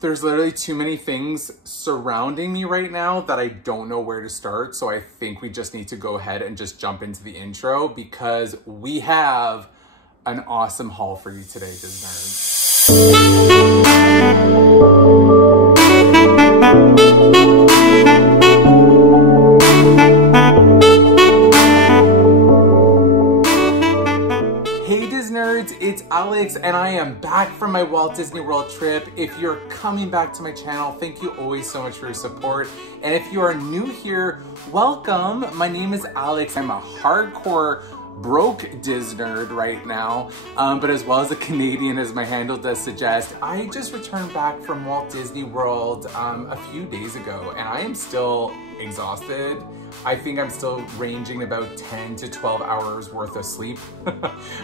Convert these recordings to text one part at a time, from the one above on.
There's literally too many things surrounding me right now that I don't know where to start. So I think we just need to go ahead and just jump into the intro because we have an awesome haul for you today, Disnerds. It's Alex and I am back from my Walt Disney World trip. If you're coming back to my channel, thank you always so much for your support. And if you are new here, welcome. My name is Alex. I'm a hardcore broke Disnerd right now, but as well as a Canadian, as my handle does suggest. I just returned back from Walt Disney World a few days ago and I am still exhausted. I think I'm still ranging about 10 to 12 hours worth of sleep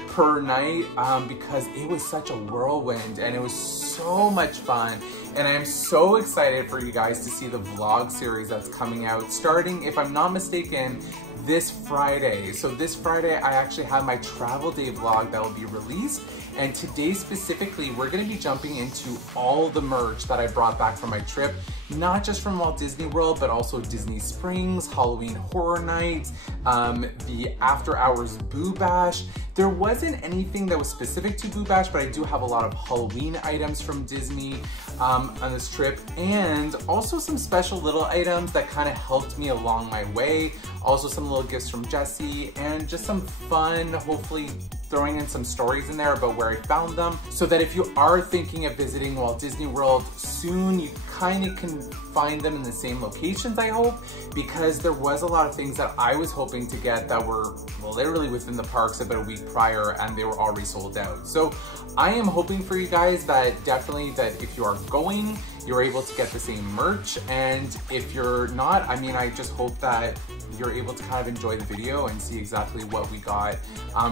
per night because it was such a whirlwind and it was so much fun. And I am so excited for you guys to see the vlog series that's coming out starting, if I'm not mistaken, this Friday. So this Friday, I actually have my travel day vlog that will be released. And today specifically, we're gonna be jumping into all the merch that I brought back from my trip, not just from Walt Disney World, but also Disney Springs, Halloween Horror Nights, the After Hours Boo Bash. There wasn't anything that was specific to Boo Bash, but I do have a lot of Halloween items from Disney on this trip, and also some special little items that kind of helped me along my way. Also some little gifts from Jessie, and just some fun, hopefully throwing in some stories in there about where I found them, so that if you are thinking of visiting Walt Disney World soon, you kind of can find them in the same locations, I hope, because there was a lot of things that I was hoping to get that were literally within the parks about a week prior and they were already sold out. So I am hoping for you guys that definitely that if you are going, you're able to get the same merch, and if you're not, I mean, I just hope that you're able to kind of enjoy the video and see exactly what we got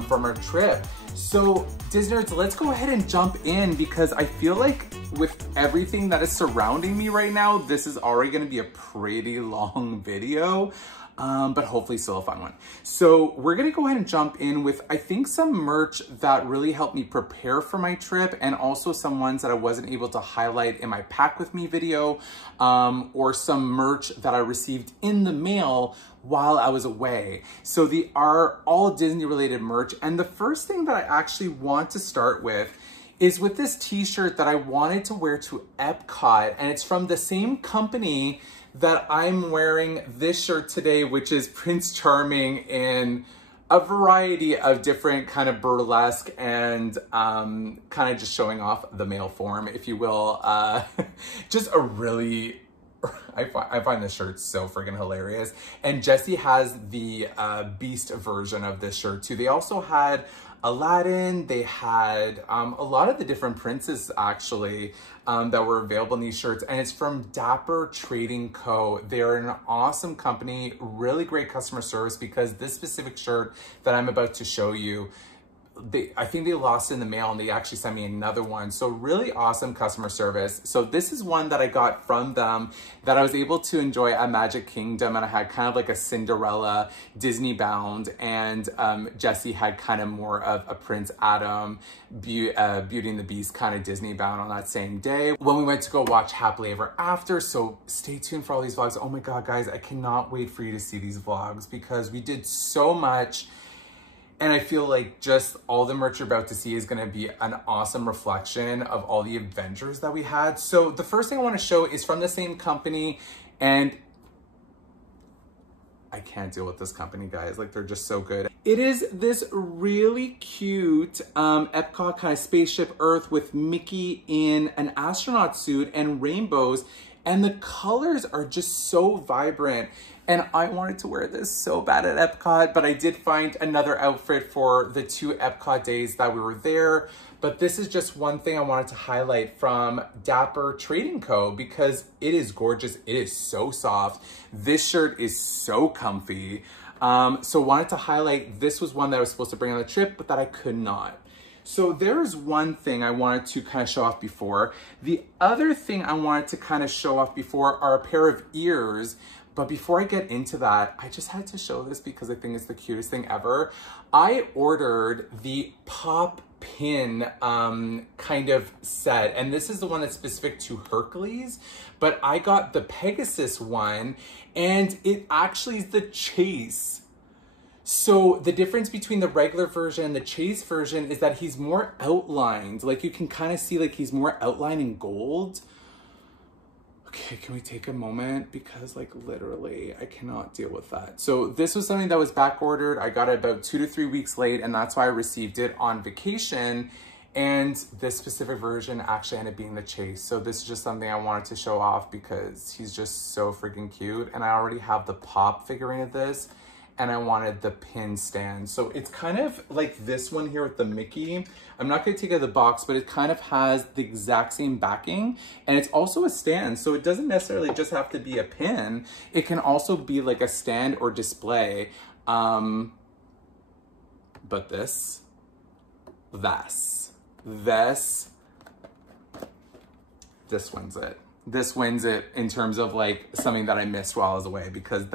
from our trip. So Disnerds, let's go ahead and jump in because I feel like with everything that is surrounding me right now, this is already gonna be a pretty long video. But hopefully still a fun one. So we're gonna go ahead and jump in with, I think, some merch that really helped me prepare for my trip, and also some ones that I wasn't able to highlight in my pack with me video, or some merch that I received in the mail while I was away. So they are all Disney related merch. And the first thing that I actually want to start with is with this t-shirt that I wanted to wear to Epcot, and it's from the same company that I'm wearing this shirt today, which is Prince Charming in a variety of different kind of burlesque and kind of just showing off the male form, if you will. Just a really, I find this shirt so friggin' hilarious. And Jessie has the Beast version of this shirt too. They also had Aladdin, they had a lot of the different princes actually that were available in these shirts, and it's from Dapper Trading Co. They're an awesome company, really great customer service, because this specific shirt that I'm about to show you, I think they lost it in the mail and they actually sent me another one. So really awesome customer service. So this is one that I got from them that I was able to enjoy at Magic Kingdom, and I had kind of like a Cinderella Disney bound, and Jessie had kind of more of a Prince Adam, Beauty and the Beast kind of Disney bound on that same day when we went to go watch Happily Ever After. So stay tuned for all these vlogs. Oh my God, guys, I cannot wait for you to see these vlogs because we did so much. And I feel like just all the merch you're about to see is gonna be an awesome reflection of all the adventures that we had. So the first thing I wanna show is from the same company, and I can't deal with this company, guys. Like, they're just so good. It is this really cute Epcot kind of spaceship Earth with Mickey in an astronaut suit and rainbows. And the colors are just so vibrant. And I wanted to wear this so bad at Epcot, but I did find another outfit for the 2 Epcot days that we were there. But this is just one thing I wanted to highlight from Dapper Trading Co. because it is gorgeous. It is so soft. This shirt is so comfy. So wanted to highlight, this was one that I was supposed to bring on the trip, but that I could not. So there's one thing I wanted to kind of show off before. The other thing I wanted to kind of show off before are a pair of ears But before I get into that, I just had to show this because I think it's the cutest thing ever. I ordered the pop pin kind of set, and this is the one that's specific to Hercules, but I got the Pegasus one, and it actually is the chase. So the difference between the regular version and the chase version is that he's more outlined. Like you can kind of see like he's more outlined in gold. Okay, can we take a moment? Because like literally I cannot deal with that. So this was something that was back ordered. I got it about 2 to 3 weeks late, and that's why I received it on vacation. And this specific version actually ended up being the chase. So this is just something I wanted to show off because he's just so freaking cute. And I already have the pop figurine of this, and I wanted the pin stand. So it's kind of like this one here with the Mickey. I'm not gonna take it out of the box, but it kind of has the exact same backing, and it's also a stand. So it doesn't necessarily just have to be a pin. It can also be like a stand or display. But this wins it. This wins it in terms of like something that I missed while I was away, because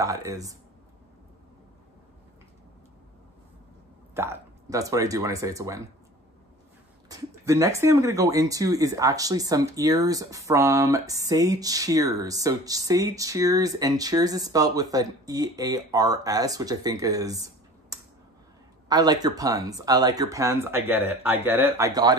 that's what I do when I say it's a win. The next thing I'm gonna go into is actually some ears from Say Cheers. So Say Cheers, and Cheers is spelled with an E-A-R-S, which I think is, I like your puns. I like your puns, I get it. I got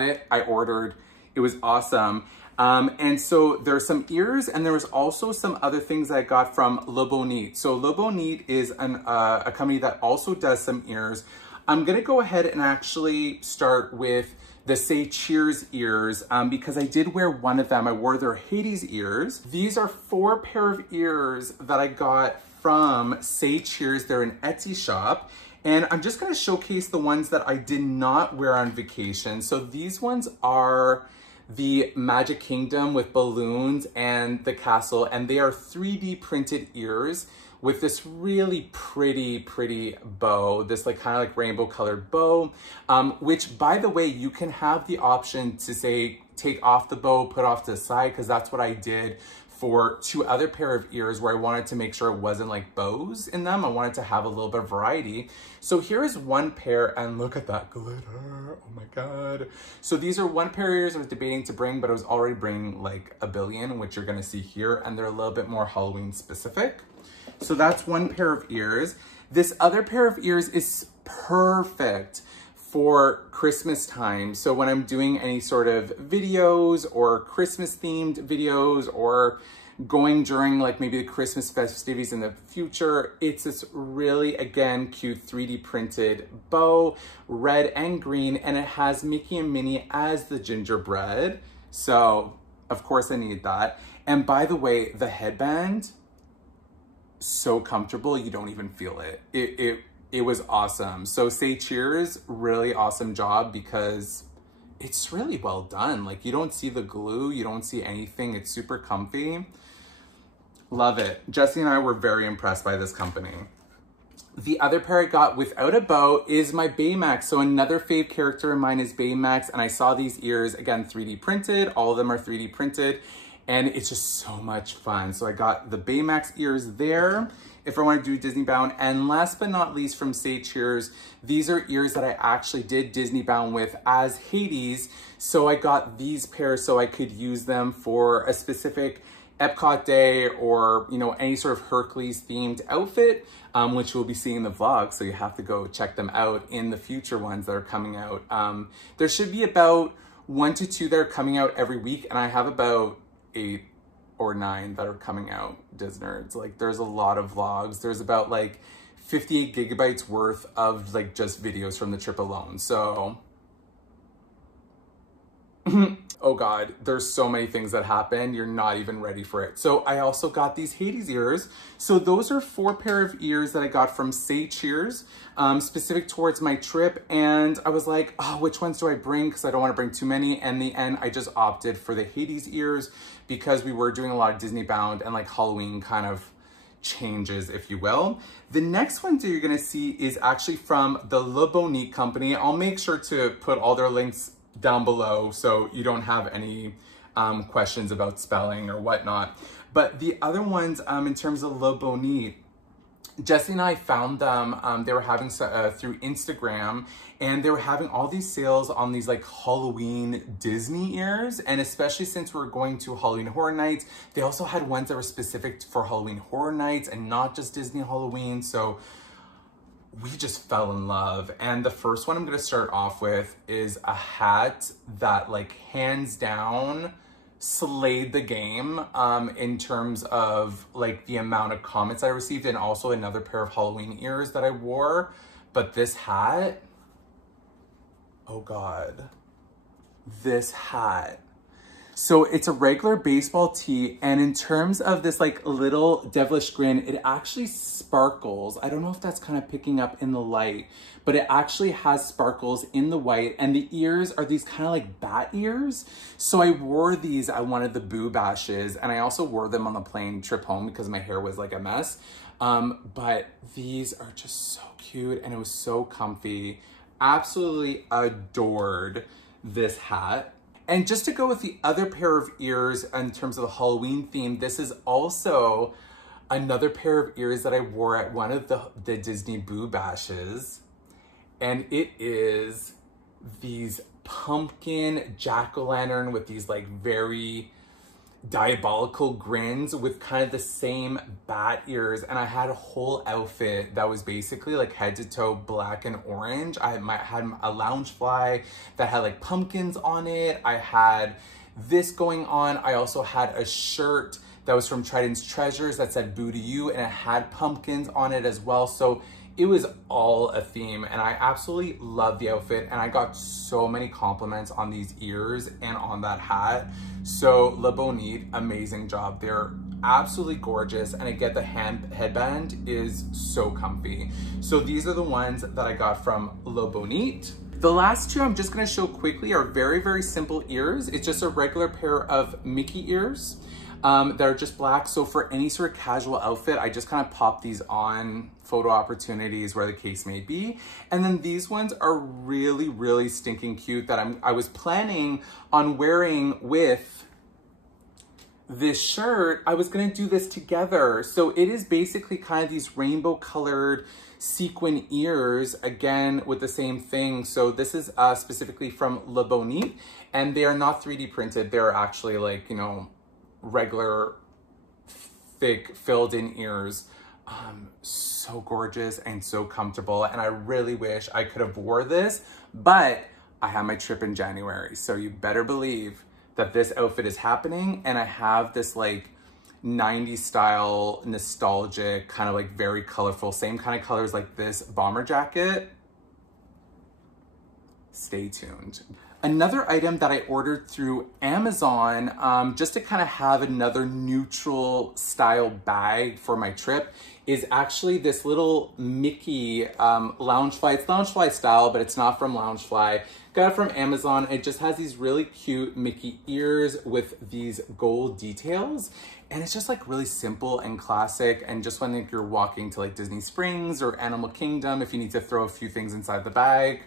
it, I ordered, it was awesome. And so there's some ears, and there was also some other things I got from Le Bonite. So Le Bonite is a company that also does some ears. I'm gonna go ahead and actually start with the Say Cheers ears because I did wear one of them. I wore their Hades ears. These are 4 pair of ears that I got from Say Cheers. They're an Etsy shop. And I'm just gonna showcase the ones that I did not wear on vacation. So these ones are the Magic Kingdom with balloons and the castle, and they are 3D printed ears with this really pretty bow, this like kind of like rainbow colored bow, which by the way, you can have the option to say, take off the bow, put off to the side, because that's what I did for 2 other pair of ears where I wanted to make sure it wasn't like bows in them. I wanted to have a little bit of variety. So here's one pair, and look at that glitter, oh my God. So these are 1 pair of ears I was debating to bring, but I was already bringing like a billion, which you're gonna see here, and they're a little bit more Halloween specific. So that's 1 pair of ears. This other pair of ears is perfect for Christmas time. So when I'm doing any sort of videos or Christmas themed videos, or going during like maybe the Christmas festivities in the future, it's this really, again, cute 3D printed bow, red and green, and it has Mickey and Minnie as the gingerbread. So of course I need that. And by the way, the headband, so comfortable, you don't even feel it. It was awesome. So Say Cheers, really awesome job, because it's really well done. Like you don't see the glue, you don't see anything. It's super comfy. Love it. Jesse and I were very impressed by this company. The other pair I got without a bow is my Baymax. So another fave character of mine is Baymax, and I saw these ears, again, 3D printed. All of them are 3D printed. And it's just so much fun. So I got the Baymax ears there if I want to do Disney bound. And last but not least, from Say Cheers, these are ears that I actually did Disney bound with as Hades. So I got these pairs so I could use them for a specific Epcot day, or, you know, any sort of Hercules themed outfit, which we'll be seeing in the vlog. So you have to go check them out in the future ones that are coming out. There should be about 1 to 2 that are coming out every week. And I have about 8 or 9 that are coming out, Disnerds. Like there's a lot of vlogs. There's about like 58 gigabytes worth of like just videos from the trip alone. So, oh God, there's so many things that happen. You're not even ready for it. So I also got these Hades ears. So those are 4 pair of ears that I got from Say Cheers, specific towards my trip. And I was like, oh, which ones do I bring? Because I don't want to bring too many. And in the end, I just opted for the Hades ears because we were doing a lot of Disney bound and like Halloween kind of changes, if you will. The next one that you're going to see is actually from the Le Bonite company. I'll make sure to put all their links down below so you don't have any questions about spelling or whatnot. But the other ones, in terms of Le Bonite, Jessie and I found them, they were having through Instagram, and they were having all these sales on these like Halloween Disney ears. And especially since we're going to Halloween Horror Nights, they also had ones that were specific for Halloween Horror Nights and not just Disney Halloween. So we just fell in love. And the first one I'm gonna start off with is a hat that like hands down slayed the game in terms of like the amount of comments I received, and also another pair of Halloween ears that I wore. But this hat, oh God, this hat. So it's a regular baseball tee, and in terms of this like little devilish grin, it actually sparkles. I don't know if that's kind of picking up in the light, but it actually has sparkles in the white, and the ears are these kind of like bat ears. So I wore these at one of the Boo Bashes, and I also wore them on the plane trip home because my hair was like a mess. But these are just so cute, and it was so comfy. Absolutely adored this hat. And just to go with the other pair of ears in terms of the Halloween theme, this is also another pair of ears that I wore at one of the Disney Boo Bashes. And it is these pumpkin jack-o'-lantern with these like very diabolical grins with kind of the same bat ears. And I had a whole outfit that was basically like head to toe black and orange. I had a lounge fly that had like pumpkins on it. I had this going on. I also had a shirt that was from Trident's Treasures that said Boo to You, and it had pumpkins on it as well. So it was all a theme, and I absolutely loved the outfit, and I got so many compliments on these ears and on that hat. So Le Bonite, amazing job. They're absolutely gorgeous, and I get the headband is so comfy. So these are the ones that I got from Le Bonite. The last two I'm just gonna show quickly are very, very simple ears. It's just a regular pair of Mickey ears. that are just black. So for any sort of casual outfit, I just kind of pop these on, photo opportunities, where the case may be. And then these ones are really, really stinking cute that I was planning on wearing with this shirt. I was gonna do this together. So it is basically kind of these rainbow colored sequin ears, again with the same thing. So this is specifically from Le Bonite, and they are not 3D printed. They're actually like, you know, regular thick filled in ears. So gorgeous and so comfortable. And I really wish I could have wore this, but I have my trip in January. So you better believe that this outfit is happening. And I have this like 90s style, nostalgic, kind of like very colorful, same kind of colors like this bomber jacket. Stay tuned. Another item that I ordered through Amazon, just to kind of have another neutral style bag for my trip, is actually this little Mickey Loungefly. It's Loungefly style, but it's not from Loungefly. Got it from Amazon. It just has these really cute Mickey ears with these gold details. And it's just like really simple and classic. And just when you're walking to like Disney Springs or Animal Kingdom, if you need to throw a few things inside the bag,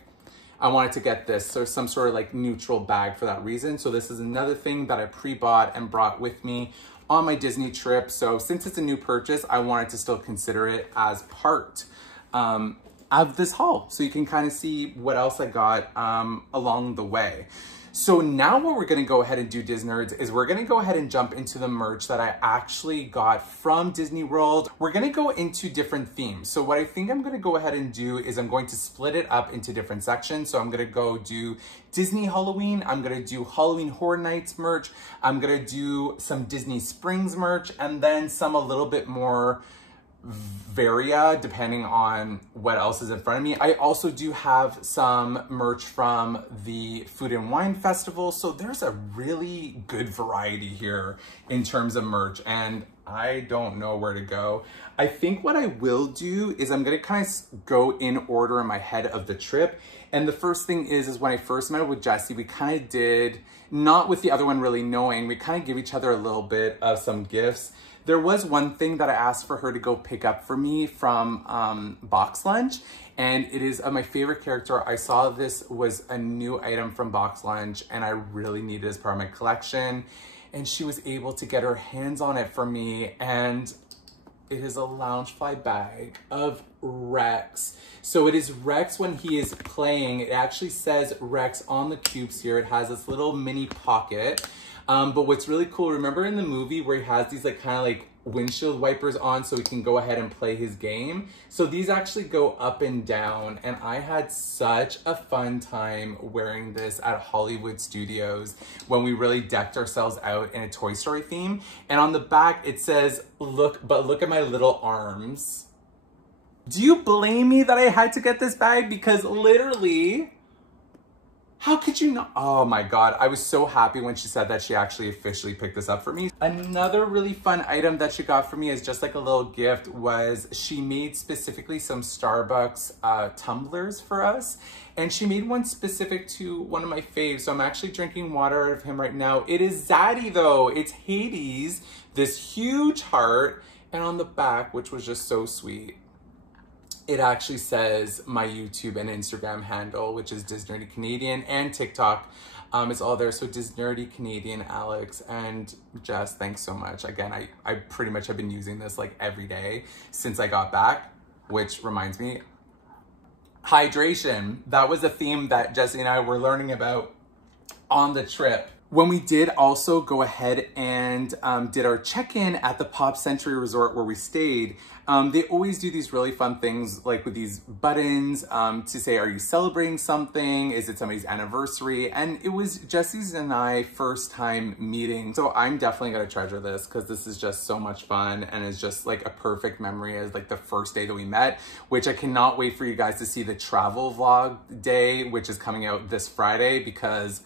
I wanted to get this, so some sort of like neutral bag for that reason. So this is another thing that I pre-bought and brought with me on my Disney trip. So since it's a new purchase, I wanted to still consider it as part of this haul. So you can kind of see what else I got along the way. So now what we're gonna go ahead and do, Disnerds, is we're gonna go ahead and jump into the merch that I actually got from Disney World. We're gonna go into different themes. So what I think I'm gonna go ahead and do is I'm going to split it up into different sections. So I'm gonna go do Disney Halloween, I'm gonna do Halloween Horror Nights merch, I'm gonna do some Disney Springs merch, and then some a little bit more varia depending on what else is in front of me. I also do have some merch from the Food and Wine Festival. So there's a really good variety here in terms of merch, and I don't know where to go. I think what I will do is I'm gonna kind of go in order in my head of the trip. And the first thing is when I first met with Jessie, we kind of did, not with the other one really knowing, we kind of give each other a little bit of some gifts. There was one thing that I asked for her to go pick up for me from Box Lunch, and it is my favorite character. I saw this was a new item from Box Lunch, and I really need it as part of my collection. and she was able to get her hands on it for me, and it is a Loungefly bag of Rex. So it is Rex when he is playing. It actually says Rex on the cubes here. It has this little mini pocket. But what's really cool, remember in the movie where he has these like kind of like windshield wipers on so he can go ahead and play his game? So these actually go up and down, and I had such a fun time wearing this at Hollywood Studios when we really decked ourselves out in a Toy Story theme. And on the back it says, look at my little arms. Do you blame me that I had to get this bag? Because literally, how could you not? Oh my God, I was so happy when she said that she actually officially picked this up for me. Another really fun item that she got for me as just like a little gift was she made specifically some Starbucks tumblers for us. And she made one specific to one of my faves. So I'm actually drinking water out of him right now. It is Zaddy though, it's Hades, this huge heart. And on the back, which was just so sweet, it actually says my YouTube and Instagram handle, which is Disnerdy Canadian, and TikTok. It's all there. So Disnerdy Canadian, Alex and Jess, thanks so much. Again, I pretty much have been using this like every day since I got back, which reminds me, hydration. That was a theme that Jessie and I were learning about on the trip. When we did also go ahead and did our check-in at the Pop Century Resort where we stayed, they always do these really fun things like with these buttons to say, are you celebrating something? Is it somebody's anniversary? And it was Jessie's and I first time meeting. So I'm definitely gonna treasure this because this is just so much fun and is just like a perfect memory as like the first day that we met, which I cannot wait for you guys to see the travel vlog day, which is coming out this Friday, because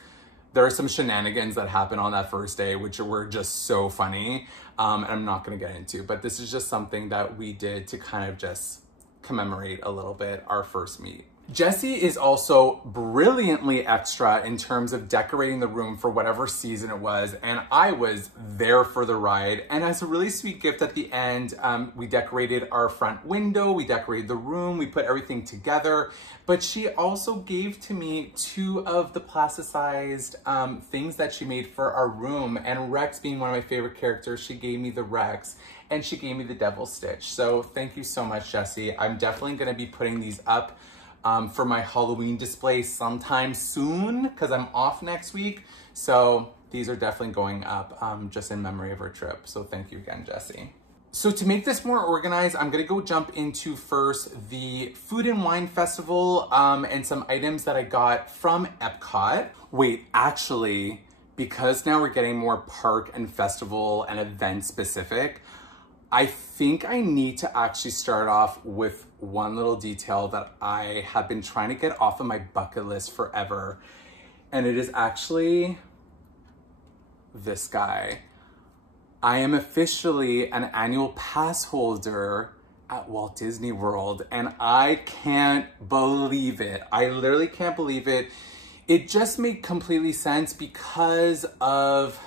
there are some shenanigans that happen on that first day, which were just so funny. And I'm not gonna get into, but this is just something that we did to kind of just commemorate a little bit our first meet. Jessie is also brilliantly extra in terms of decorating the room for whatever season it was, and I was there for the ride. And as a really sweet gift at the end, we decorated our front window, we decorated the room, we put everything together, but she also gave to me 2 of the plasticized things that she made for our room, and Rex being one of my favorite characters, she gave me the Rex, and she gave me the Devil Stitch. So thank you so much, Jessie. I'm definitely gonna be putting these up for my Halloween display sometime soon because I'm off next week. So these are definitely going up just in memory of our trip. So thank you again, Jessie. So to make this more organized, I'm gonna go jump into first the Food and Wine Festival and some items that I got from Epcot. Wait, actually, because now we're getting more park and festival and event specific, I think I need to actually start off with one little detail that I have been trying to get off of my bucket list forever. And it is actually this guy. I am officially an annual pass holder at Walt Disney World, and I can't believe it. I literally can't believe it. It just made completely sense because of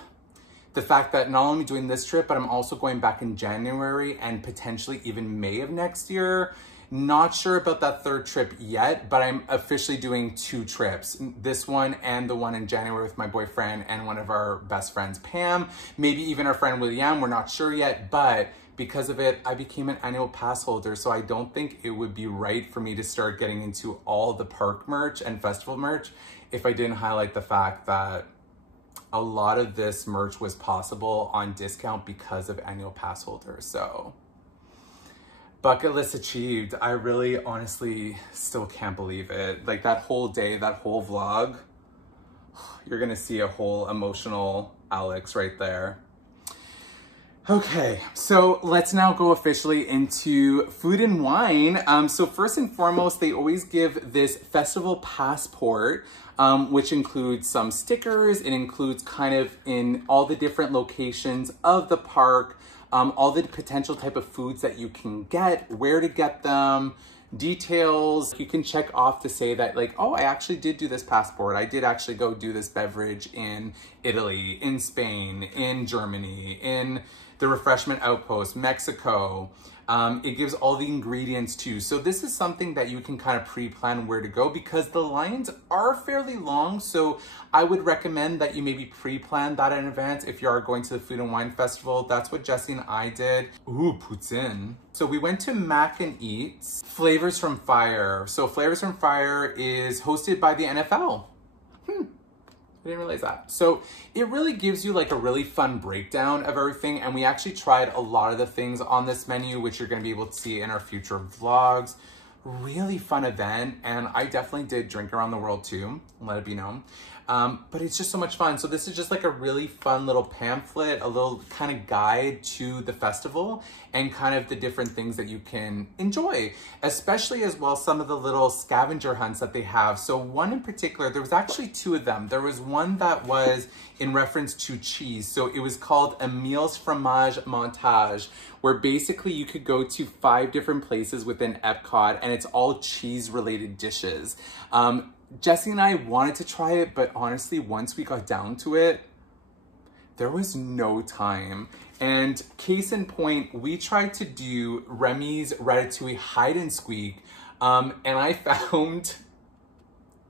the fact that not only doing this trip, but I'm also going back in January and potentially even May of next year. Not sure about that 3rd trip yet, but I'm officially doing 2 trips. This one and the one in January with my boyfriend and one of our best friends, Pam. Maybe even our friend William, we're not sure yet, but because of it, I became an annual pass holder. So I don't think it would be right for me to start getting into all the park merch and festival merch if I didn't highlight the fact that a lot of this merch was possible on discount because of annual pass holders. So bucket list achieved. I really honestly still can't believe it. Like that whole day, that whole vlog, you're gonna see a whole emotional Alex right there. Okay, so let's now go officially into food and wine. So first and foremost, they always give this festival passport, which includes some stickers. It includes kind of in all the different locations of the park, all the potential type of foods that you can get, where to get them, details. You can check off to say that like, oh, I actually did do this passport. I did actually go do this beverage in Italy, in Spain, in Germany, in the refreshment outpost, Mexico. It gives all the ingredients too. So this is something that you can kind of pre-plan where to go, because the lines are fairly long. So I would recommend that you maybe pre-plan that in advance if you are going to the Food and Wine Festival. That's what Jesse and I did. Ooh, poutine. So we went to MAHHH Flavors from Fire. So Flavors from Fire is hosted by the NFL. I didn't realize that. So it really gives you like a really fun breakdown of everything. And we actually tried a lot of the things on this menu, which you're going to be able to see in our future vlogs. Really fun event. And I definitely did drink around the world too, let it be known. But it's just so much fun. So this is just like a really fun little pamphlet, a little kind of guide to the festival and kind of the different things that you can enjoy, especially as well some of the little scavenger hunts that they have. So one in particular, there was actually two of them. There was one that was in reference to cheese. So it was called Emil's Fromage Montage, where basically you could go to 5 different places within Epcot and it's all cheese related dishes. Jesse and I wanted to try it, but honestly, once we got down to it, there was no time. And case in point, we tried to do Remy's Ratatouille Hide and Squeak, and I found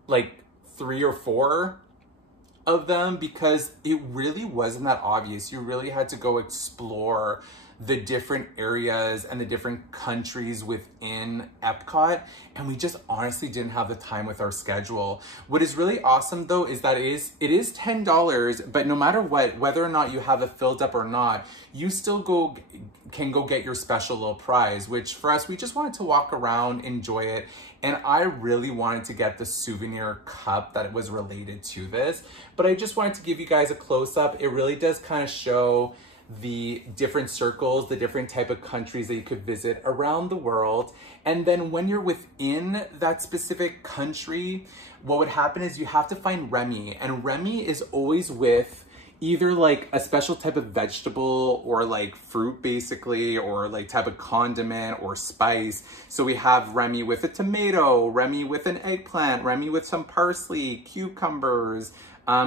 like 3 or 4 of them because it really wasn't that obvious. You really had to go explore the different areas and the different countries within Epcot, and we just honestly didn't have the time with our schedule. What is really awesome though is that it is $10, but no matter what, whether or not you have it filled up or not, you still can go get your special little prize, which for us, we just wanted to walk around, enjoy it. And I really wanted to get the souvenir cup that was related to this, but I just wanted to give you guys a close-up. It really does kind of show the different circles, the different type of countries that you could visit around the world. And then when you're within that specific country, what would happen is you have to find Remy, and Remy is always with either like a special type of vegetable or like fruit basically, or like type of condiment or spice. So we have Remy with a tomato, Remy with an eggplant, Remy with some parsley, cucumbers,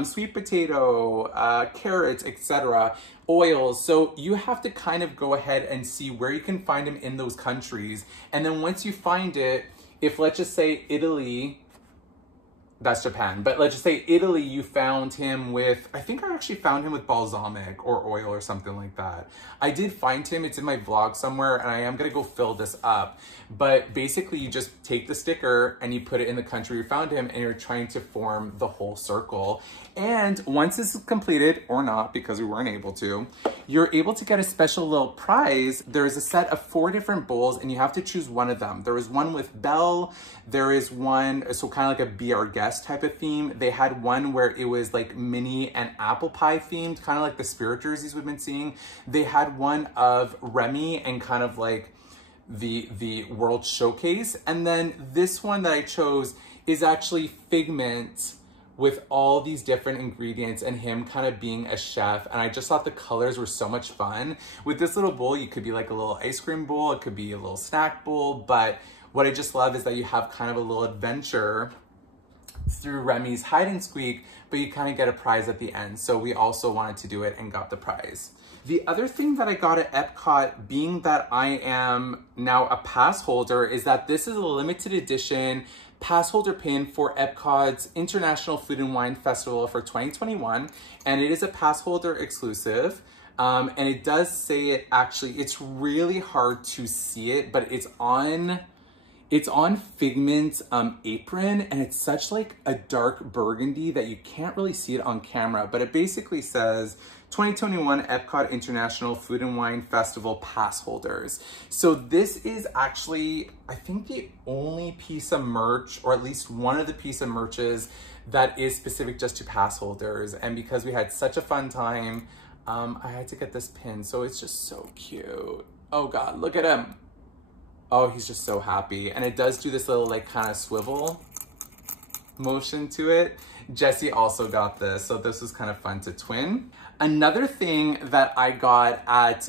sweet potato, carrots, etc., oils. So you have to kind of go ahead and see where you can find them in those countries. And then once you find it, if let's just say Italy, that's Japan, but let's just say Italy, you found him with, I think I actually found him with balsamic or oil or something like that. I did find him, it's in my vlog somewhere, and I am gonna go fill this up. But basically you just take the sticker and you put it in the country you found him, and you're trying to form the whole circle. And once this is completed, or not, because we weren't able to, you're able to get a special little prize. There's a set of 4 different bowls and you have to choose one of them. There is one with Belle, there is one, so kind of like a Be Our Guest type of theme. They had one where it was like Minnie and apple pie themed, kind of like the spirit jerseys we've been seeing. They had one of Remy and kind of like the World Showcase. And then this one that I chose is actually Figment with all these different ingredients and him kind of being a chef. And I just thought the colors were so much fun. With this little bowl, you could be like a little ice cream bowl, it could be a little snack bowl, but what I just love is that you have kind of a little adventure through Remy's Hide and Squeak, but you kind of get a prize at the end. So we also wanted to do it and got the prize. The other thing that I got at Epcot, being that I am now a pass holder, is that this is a limited edition pass holder pin for Epcot's International Food and Wine Festival for 2021. And it is a pass holder exclusive. And it does say it actually, it's really hard to see it, but it's on Figment's apron, and it's such like a dark burgundy that you can't really see it on camera, but it basically says 2021 Epcot International Food and Wine Festival pass holders. So this is actually, I think, the only piece of merch, or at least one of the piece of merches that is specific just to pass holders. And because we had such a fun time, I had to get this pin. So it's just so cute. Oh God, look at him. Oh, he's just so happy. And it does do this little like kind of swivel motion to it. Jesse also got this, so this was kind of fun to twin. Another thing that I got at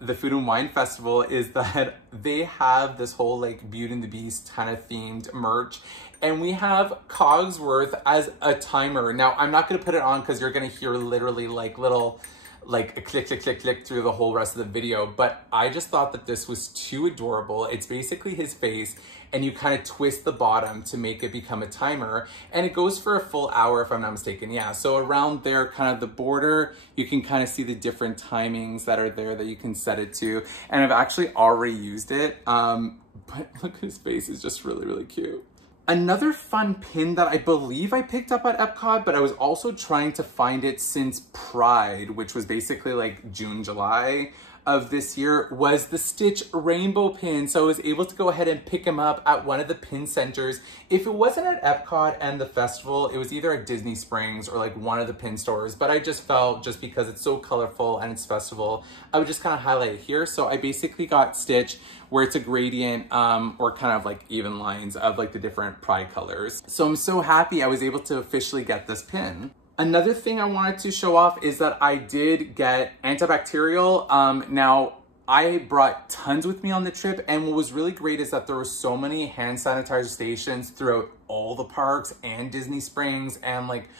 the Food and Wine Festival is that they have this whole like Beauty and the Beast kind of themed merch. And we have Cogsworth as a timer. Now, I'm not gonna put it on because you're gonna hear literally like little, like a click, click, click, click through the whole rest of the video, but I just thought that this was too adorable. It's basically his face, and you kind of twist the bottom to make it become a timer, and it goes for a full hour if I'm not mistaken. Yeah, so around there, kind of the border, you can kind of see the different timings that are there that you can set it to, and I've actually already used it, but look, his face is just really, really cute. Another fun pin that I believe I picked up at Epcot, but I was also trying to find it since Pride, which was basically like June, July of this year, was the Stitch rainbow pin. So I was able to go ahead and pick him up at one of the pin centers. If it wasn't at Epcot and the festival, it was either at Disney Springs or like one of the pin stores, but I just felt, just because it's so colorful and it's festival, I would just kind of highlight it here. So I basically got Stitch, where it's a gradient or kind of like even lines of like the different Pride colors. So I'm so happy I was able to officially get this pin. Another thing I wanted to show off is that I did get antibacterial. Now, I brought tons with me on the trip, and what was really great is that there were so many hand sanitizer stations throughout all the parks and Disney Springs, and like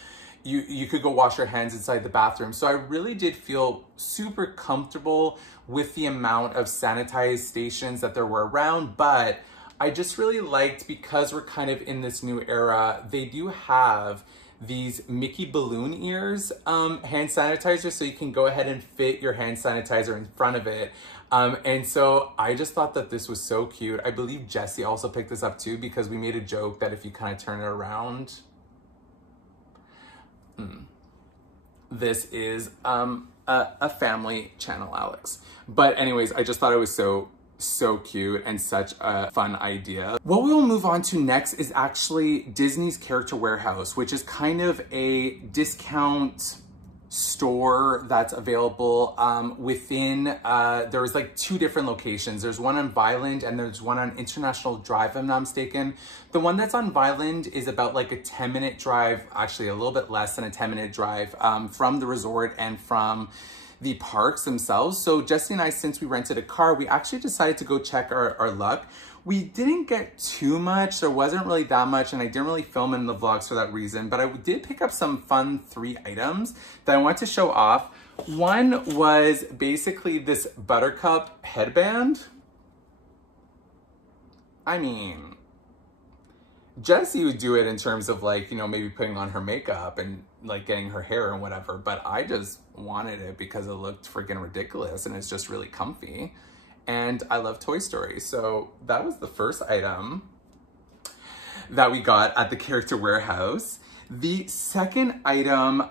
you could go wash your hands inside the bathroom. So I really did feel super comfortable with the amount of sanitized stations that there were around, but I just really liked, because we're kind of in this new era, they do have these Mickey balloon ears hand sanitizer, so you can go ahead and fit your hand sanitizer in front of it. And so I just thought that this was so cute. I believe Jessie also picked this up too, because we made a joke that if you kind of turn it around, this is a family channel, Alex. But anyways, I just thought it was so cute and such a fun idea. What we will move on to next is actually Disney's Character Warehouse, which is kind of a discount store that's available within, there's like 2 different locations. There's one on Vineland and there's one on International Drive, if I'm not mistaken. The one that's on Vineland is about like a 10-minute drive, actually a little bit less than a 10-minute drive from the resort and from the parks themselves. So Jessie and I, since we rented a car, we actually decided to go check our luck. We didn't get too much. There wasn't really that much, and I didn't really film in the vlogs for that reason, but I did pick up some fun 3 items that I want to show off. One was basically this Buttercup headband. I mean, Jessie would do it in terms of like, you know, maybe putting on her makeup and like getting her hair and whatever, but I just wanted it because it looked freaking ridiculous and it's just really comfy. And I love Toy Story. So that was the first item that we got at the Character Warehouse. The second item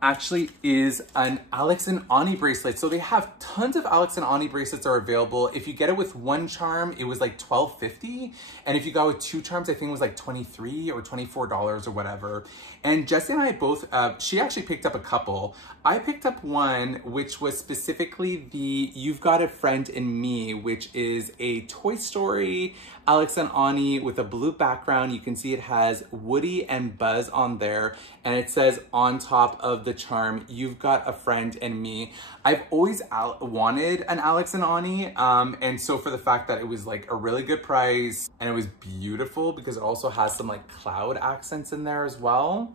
actually is an Alex and Ani bracelet. So they have tons of Alex and Ani bracelets are available. If you get it with 1 charm, it was like $12.50. And if you got with 2 charms, I think it was like $23 or $24 or whatever. And Jessie and I both, she actually picked up a couple. I picked up one, which was specifically the You've Got a Friend in Me, which is a Toy Story Alex and Ani with a blue background. You can see it has Woody and Buzz on there, and it says on top of the charm, You've Got a Friend in Me. I've always wanted an Alex and Ani, and so for the fact that it was like a really good price and it was beautiful because it also has some like cloud accents in there as well,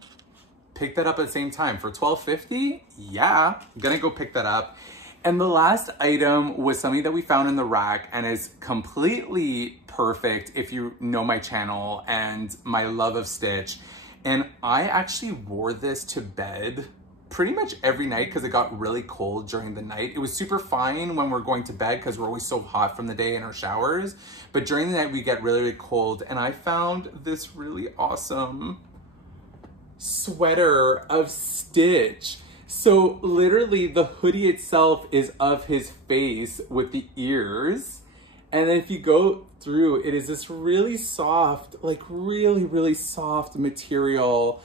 picked that up at the same time for $12.50. Yeah, I'm gonna go pick that up. And the last item was something that we found in the rack and is completely perfect if you know my channel and my love of Stitch. And I actually wore this to bed pretty much every night because it got really cold during the night. It was super fine when we're going to bed because we're always so hot from the day in our showers. But during the night we get really, really cold. And I found this really awesome sweater of Stitch. So literally the hoodie itself is of his face with the ears. And then if you go through, it is this really soft, like really, really soft material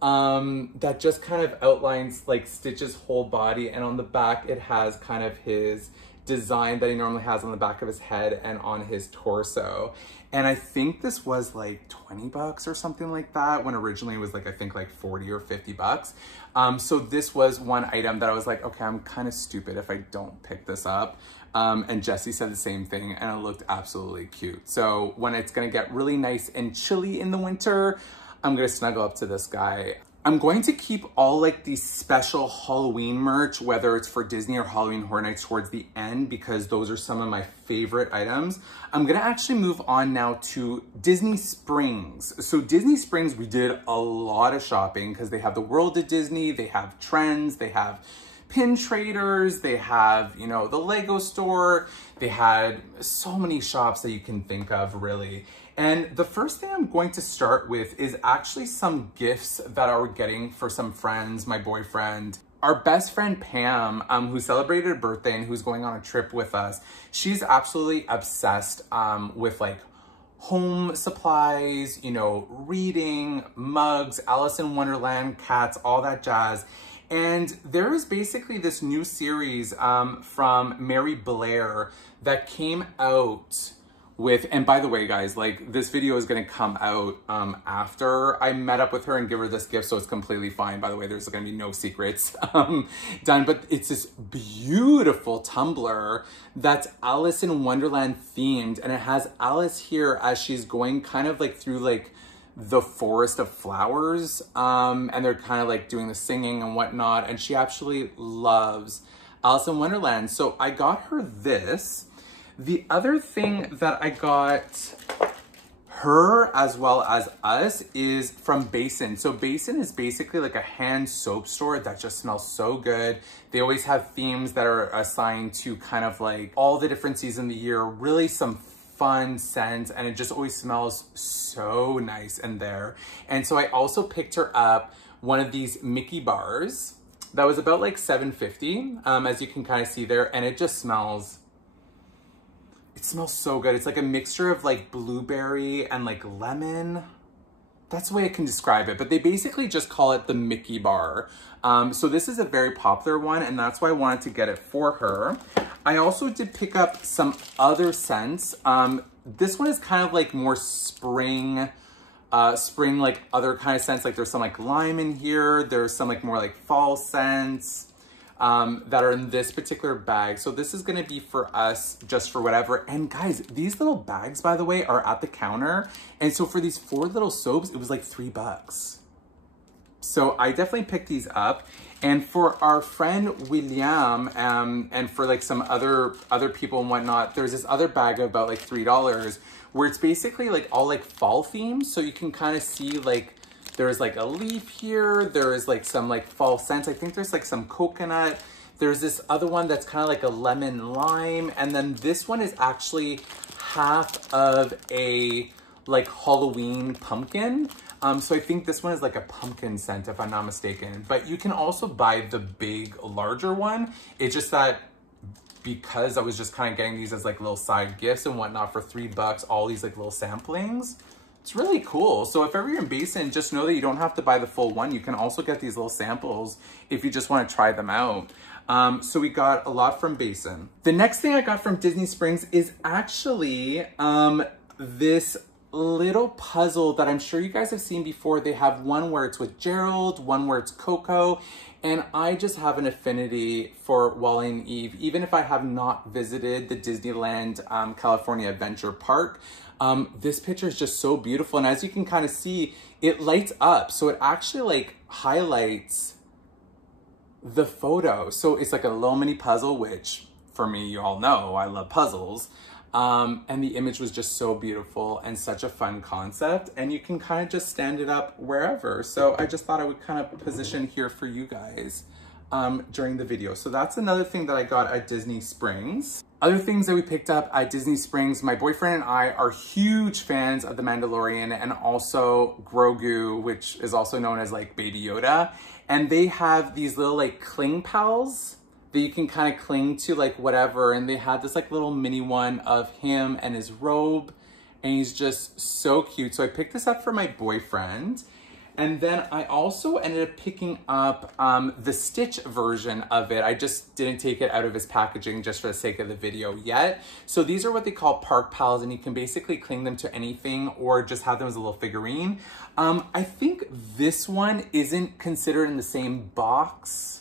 that just kind of outlines like Stitch's whole body. And on the back, it has kind of his design that he normally has on the back of his head and on his torso. And I think this was like 20 bucks or something like that, when originally it was like, I think like 40 or 50 bucks. So this was one item that I was like, okay, I'm kind of stupid if I don't pick this up. And Jessie said the same thing, and it looked absolutely cute. So when it's gonna get really nice and chilly in the winter, I'm gonna snuggle up to this guy. I'm going to keep all like these special Halloween merch, whether it's for Disney or Halloween Horror Nights, towards the end, because those are some of my favorite items. I'm gonna actually move on now to Disney Springs. So Disney Springs, we did a lot of shopping because they have the World of Disney, they have Trends, they have pin traders, they have, you know, the Lego store, they had so many shops that you can think of, really. And the first thing I'm going to start with is actually some gifts that I were getting for some friends, my boyfriend. Our best friend Pam, who celebrated a birthday and who's going on a trip with us, she's absolutely obsessed with like home supplies, you know, reading, mugs, Alice in Wonderland, cats, all that jazz. And there is basically this new series from Mary Blair that came out with, and by the way, guys, like this video is gonna come out after I met up with her and give her this gift, so it's completely fine. By the way, there's gonna be no secrets done, but it's this beautiful tumbler that's Alice in Wonderland themed, and it has Alice here as she's going kind of like through like the forest of flowers, and they're kind of like doing the singing and whatnot, and she actually loves Alice in Wonderland. So I got her this. The other thing that I got her as well as us is from Basin. So Basin is basically like a hand soap store that just smells so good. They always have themes that are assigned to kind of like all the different seasons of the year, really some fun scents, and it just always smells so nice in there. And so I also picked her up one of these Mickey bars that was about like $7.50, as you can kind of see there, and it just smells, it smells so good. It's like a mixture of like blueberry and like lemon. That's the way I can describe it, but they basically just call it the Mickey bar. So this is a very popular one, and that's why I wanted to get it for her. I also did pick up some other scents. This one is kind of like more spring, like other kind of scents. Like there's some like lime in here. There's some like more like fall scents that are in this particular bag. So this is gonna be for us, just for whatever. And guys, these little bags, by the way, are at the counter. And so for these 4 little soaps, it was like $3. So I definitely picked these up. And for our friend William, and for like some other people and whatnot, there's this other bag of about like $3 where it's basically like all like fall themes. So you can kind of see like, there's like a leaf here. There is like some like fall scents. I think there's like some coconut. There's this other one that's kind of like a lemon lime. And then this one is actually half of a like Halloween pumpkin. So I think this one is like a pumpkin scent, if I'm not mistaken. But you can also buy the big, larger one. It's just that because I was just kind of getting these as like little side gifts and whatnot for $3, all these like little samplings, it's really cool. So if ever you're in Basin, just know that you don't have to buy the full one. You can also get these little samples if you just want to try them out. So we got a lot from Basin. The next thing I got from Disney Springs is actually this little puzzle that I'm sure you guys have seen before. They have one where it's with Gerald, one where it's Coco, and I just have an affinity for Wally and Eve, even if I have not visited the Disneyland California Adventure Park. This picture is just so beautiful, and as you can kind of see, it lights up, so it actually like highlights the photo. So it's like a little mini puzzle, which for me, you all know I love puzzles. And the image was just so beautiful and such a fun concept, and you can kind of just stand it up wherever. So I just thought I would kind of position here for you guys during the video. So that's another thing that I got at Disney Springs. Other things that we picked up at Disney Springs, my boyfriend and I are huge fans of The Mandalorian and also Grogu, which is also known as like Baby Yoda. And they have these little like cling pals that you can kind of cling to like whatever. And they had this like little mini one of him and his robe, and he's just so cute. So I picked this up for my boyfriend. And then I also ended up picking up the Stitch version of it. I just didn't take it out of his packaging just for the sake of the video yet. So these are what they call Park Pals, and you can basically cling them to anything or just have them as a little figurine. I think this one isn't considered in the same box.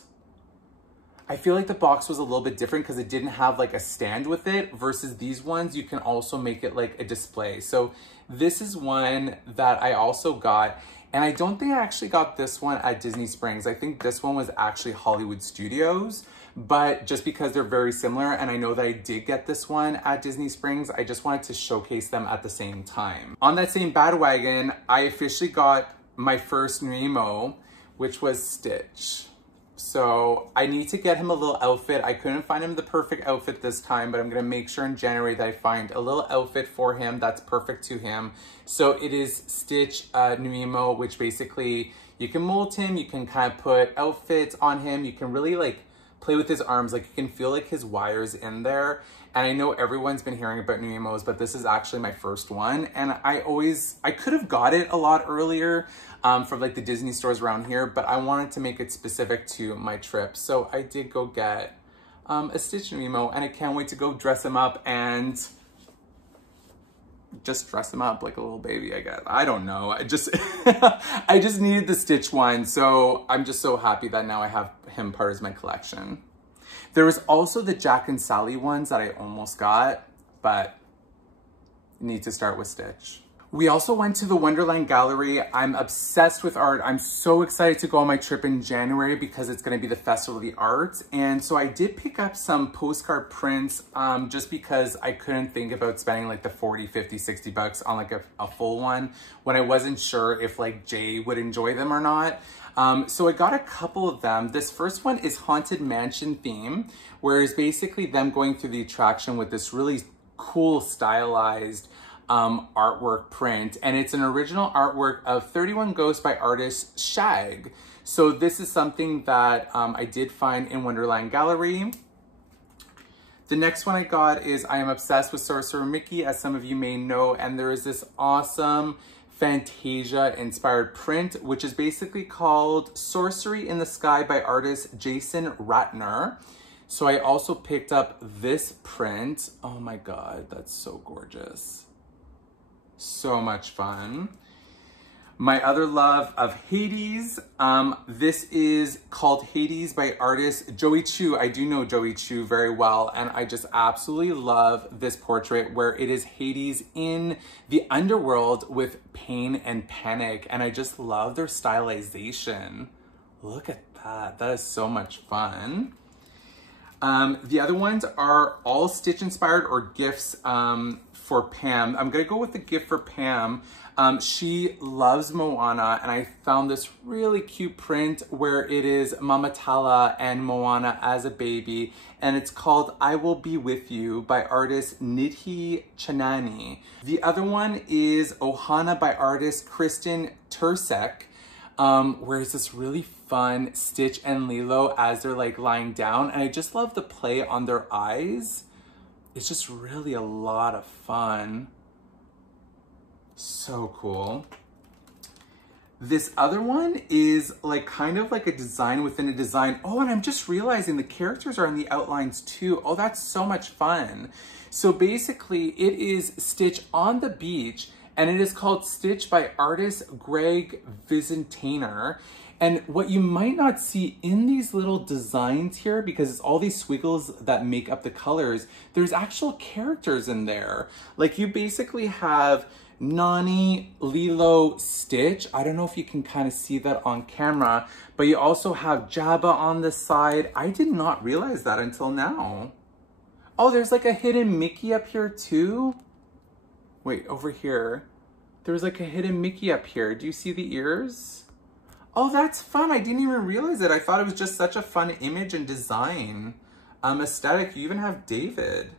I feel like the box was a little bit different because it didn't have like a stand with it, versus these ones you can also make it like a display. So this is one that I also got. And I don't think I actually got this one at Disney Springs. I think this one was actually Hollywood Studios, but just because they're very similar, and I know that I did get this one at Disney Springs, I just wanted to showcase them at the same time. On that same bandwagon, I officially got my first Nemo, which was Stitch. So I need to get him a little outfit. I couldn't find him the perfect outfit this time, but I'm gonna make sure in January that I find a little outfit for him that's perfect to him. So it is Stitch Nemo, which basically you can mold him, you can kind of put outfits on him, you can really like play with his arms, like you can feel like his wires in there. And I know everyone's been hearing about Nemos, but this is actually my first one. And I could have got it a lot earlier from like the Disney stores around here, but I wanted to make it specific to my trip. So I did go get a Stitch Nemo, and I can't wait to go dress him up and just dress him up like a little baby, I guess. I don't know. I just needed the Stitch one. So I'm just so happy that now I have him part of my collection. There was also the Jack and Sally ones that I almost got, but need to start with Stitch. We also went to the Wonderland Gallery. I'm obsessed with art. I'm so excited to go on my trip in January because it's gonna be the Festival of the Arts. And so I did pick up some postcard prints just because I couldn't think about spending like the 40, 50, 60 bucks on like a full one when I wasn't sure if like Jay would enjoy them or not. So I got a couple of them. This first one is Haunted Mansion theme, where it's basically them going through the attraction with this really cool stylized artwork print, and it's an original artwork of 31 Ghosts by artist Shag. So this is something that I did find in Wonderland Gallery. The next one I got is I am obsessed with Sorcerer Mickey, as some of you may know, and there is this awesome Fantasia inspired print, which is basically called Sorcery in the Sky by artist Jason Ratner. So I also picked up this print. Oh my God, that's so gorgeous. So much fun. My other love of Hades. This is called Hades by artist Joey Chu. I do know Joey Chu very well, and I just absolutely love this portrait where it is Hades in the underworld with pain and panic, and I just love their stylization. Look at that. That is so much fun. The other ones are all Stitch inspired or gifts for Pam. I'm gonna go with the gift for Pam. She loves Moana, and I found this really cute print where it is Mama Tala and Moana as a baby, and it's called I Will Be With You by artist Nidhi Chanani. The other one is Ohana by artist Kristen Tursek, where it's this really fun Stitch and Lilo as they're like lying down, and I just love the play on their eyes. It's just really a lot of fun. So cool. This other one is like kind of like a design within a design. Oh, and I'm just realizing the characters are in the outlines too. Oh, that's so much fun. So basically it is Stitch on the beach, and it is called Stitch by artist Greg Vizentainer. And what you might not see in these little designs here, because it's all these squiggles that make up the colors, there's actual characters in there. Like you basically have Nani, Lilo, Stitch. I don't know if you can kind of see that on camera, but you also have Jabba on the side. I did not realize that until now. Oh, there's like a hidden Mickey up here too. Wait, over here. There's like a hidden Mickey up here. Do you see the ears? Oh, that's fun. I didn't even realize it. I thought it was just such a fun image and design. Aesthetic. You even have David.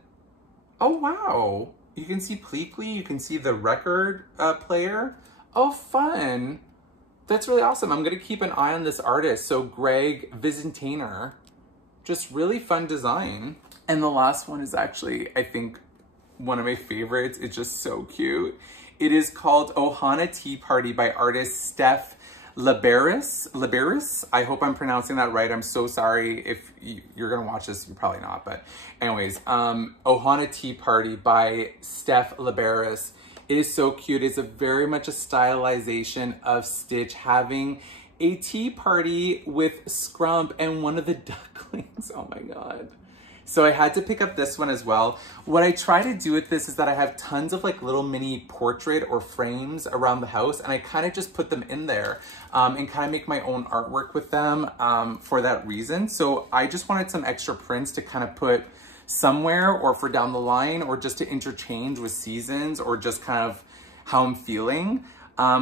Oh, wow. You can see Pleakley. You can see the record player. Oh, fun. That's really awesome. I'm going to keep an eye on this artist. So Greg Vizentainer. Just really fun design. And the last one is actually, I think, one of my favorites. It's just so cute. It is called Ohana Tea Party by artist Steph Liberis. I hope I'm pronouncing that right. I'm so sorry. If you're gonna watch this, you're probably not, but anyways, Ohana Tea Party by Steph Liberis. It is so cute. It's very much a stylization of Stitch having a tea party with Scrump and one of the ducklings. Oh my God. So I had to pick up this one as well. What I try to do with this is that I have tons of like little mini portrait or frames around the house, and I kind of just put them in there and kind of make my own artwork with them for that reason. So I just wanted some extra prints to kind of put somewhere or for down the line or just to interchange with seasons or just kind of how I'm feeling.